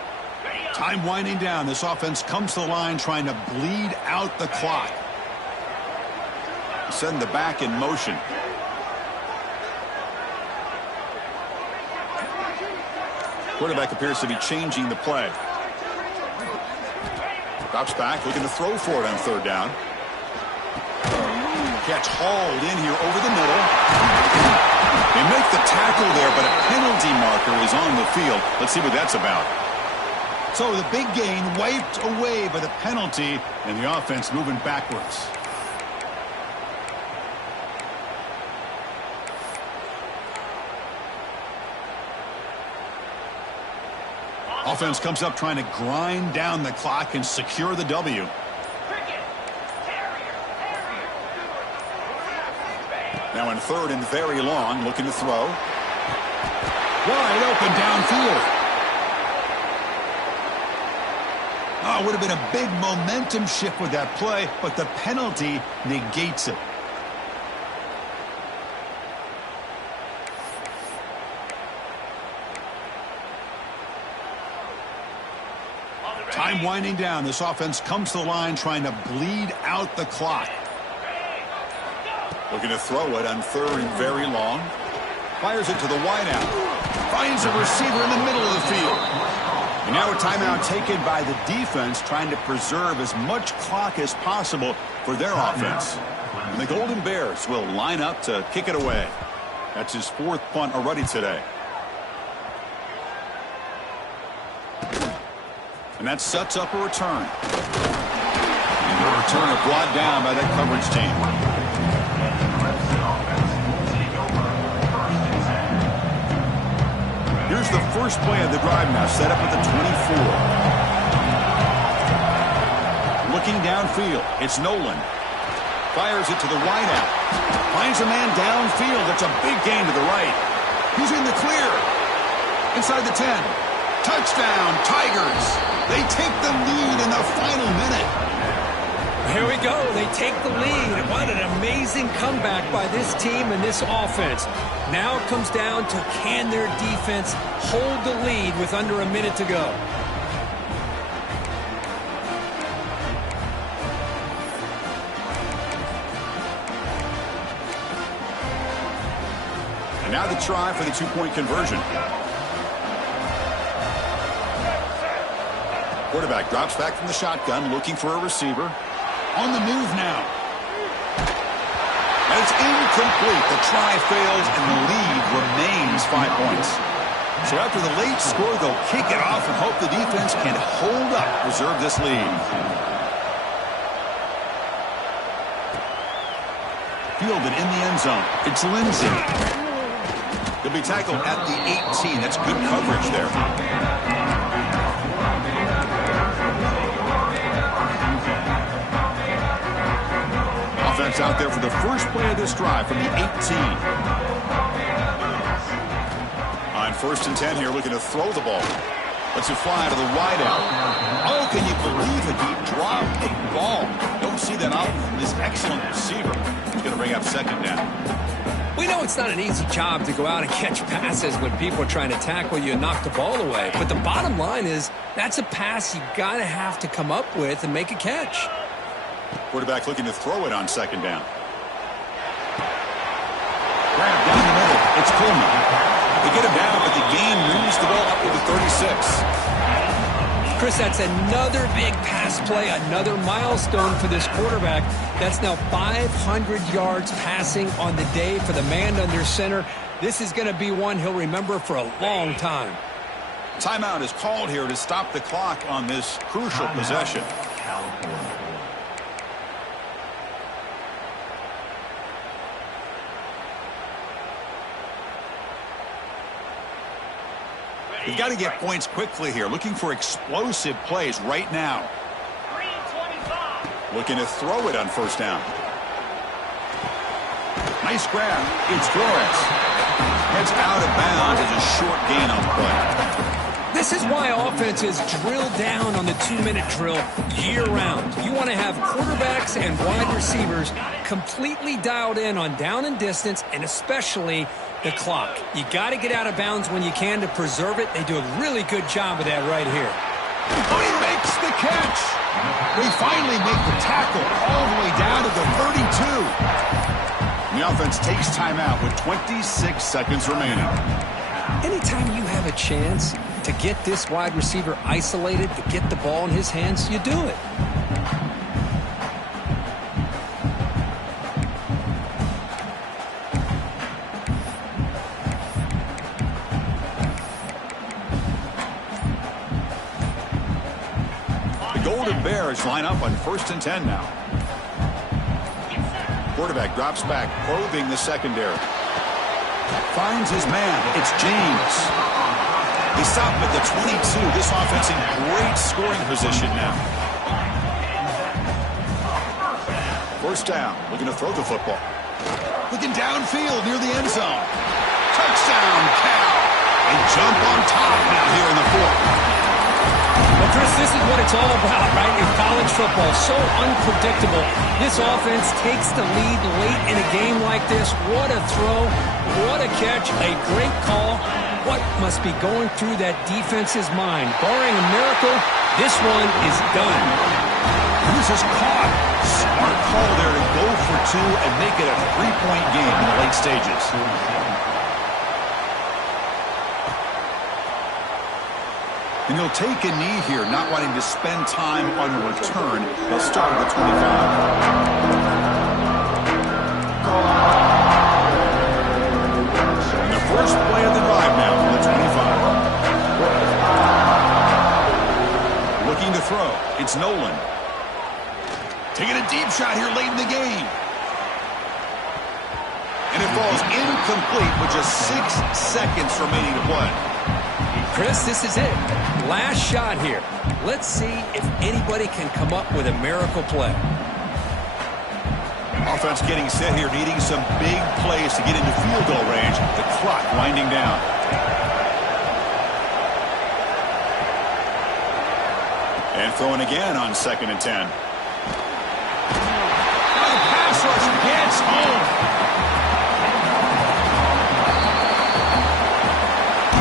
Time winding down. This offense comes to the line trying to bleed out the clock. Send the back in motion. Quarterback appears to be changing the play. Drops back, looking to throw for it on third down. Catch hauled in here over the middle. They make the tackle there, but a penalty marker is on the field. Let's see what that's about. So the big gain wiped away by the penalty, and the offense moving backwards. Offense comes up trying to grind down the clock and secure the W. Now in third and very long, looking to throw. Wide open downfield. Oh, it would have been a big momentum shift with that play, but the penalty negates it. Time winding down. This offense comes to the line trying to bleed out the clock. Looking to throw it on third and very long. Fires it to the wideout. Finds a receiver in the middle of the field. And now a timeout taken by the defense, trying to preserve as much clock as possible for their offense. And the Golden Bears will line up to kick it away. That's his fourth punt already today. And that sets up a return. And the return is brought down by that coverage team. Here's the first play of the drive now, set up at the 24. Looking downfield, it's Nolan. Fires it to the wideout. Finds a man downfield. That's a big gain to the right. He's in the clear. Inside the 10. Touchdown, Tigers. They take the lead in the final minute. Here we go. They take the lead. What an amazing comeback by this team and this offense. Now it comes down to, can their defense hold the lead with under a minute to go? And now the try for the two-point conversion. Quarterback drops back from the shotgun, looking for a receiver. On the move now. And it's incomplete. The try fails, and the lead remains 5 points. So after the late score, they'll kick it off and hope the defense can hold up, preserve this lead. Fielded in the end zone. It's Lindsay. He'll be tackled at the 18. That's good coverage there. Offense out there for the first play of this drive from the 18. On 1st and 10 here, looking to throw the ball. Lets it fly to the wideout. Oh, can you believe it? He dropped the ball. Don't see that often from this excellent receiver. He's going to bring up second down. We know it's not an easy job to go out and catch passes when people are trying to tackle you and knock the ball away. But the bottom line is, that's a pass you got to have to come up with and make a catch. Quarterback looking to throw it on second down. Grab down the middle. It's Coleman. They get him down, but the game moves the ball up to the 36. Chris, that's another big pass play, another milestone for this quarterback. That's now 500 yards passing on the day for the man under center. This is going to be one he'll remember for a long time. Timeout is called here to stop the clock on this crucial possession. You've got to get points quickly here. Looking for explosive plays right now. Looking to throw it on first down. Nice grab. It's Flores. Heads out of bounds as a short gain on the play. This is why offenses drill down on the 2-minute drill year-round. You want to have quarterbacks and wide receivers completely dialed in on down and distance, and especially the clock. You got to get out of bounds when you can to preserve it. They do a really good job of that right here. Oh, he makes the catch. They finally make the tackle all the way down to the 32. And the offense takes timeout with 26 seconds remaining. Anytime you have a chance to get this wide receiver isolated, to get the ball in his hands, you do it. The Golden Bears line up on 1st and 10 now. Quarterback drops back, probing the secondary. Finds his man. It's James. They stop him at the 22. This offense in great scoring position now. First down. Looking to throw the football. Looking downfield near the end zone. Touchdown, Cal. They jump on top now here in the fourth. Well, Chris, this is what it's all about, right? In college football, so unpredictable. This offense takes the lead late in a game like this. What a throw. What a catch. A great call. What must be going through that defense's mind? Barring a miracle, this one is done. This is caught. Smart call there to go for two and make it a 3-point game in the late stages. And he'll take a knee here, not wanting to spend time on a return. They'll start at the 25. And the first play of the drive now from the 25. Looking to throw. It's Nolan. Taking a deep shot here late in the game. And it falls incomplete with just 6 seconds remaining to play. Chris, this is it. Last shot here. Let's see if anybody can come up with a miracle play. Offense getting set here, needing some big plays to get into field goal range. The clock winding down. And throwing again on 2nd and 10.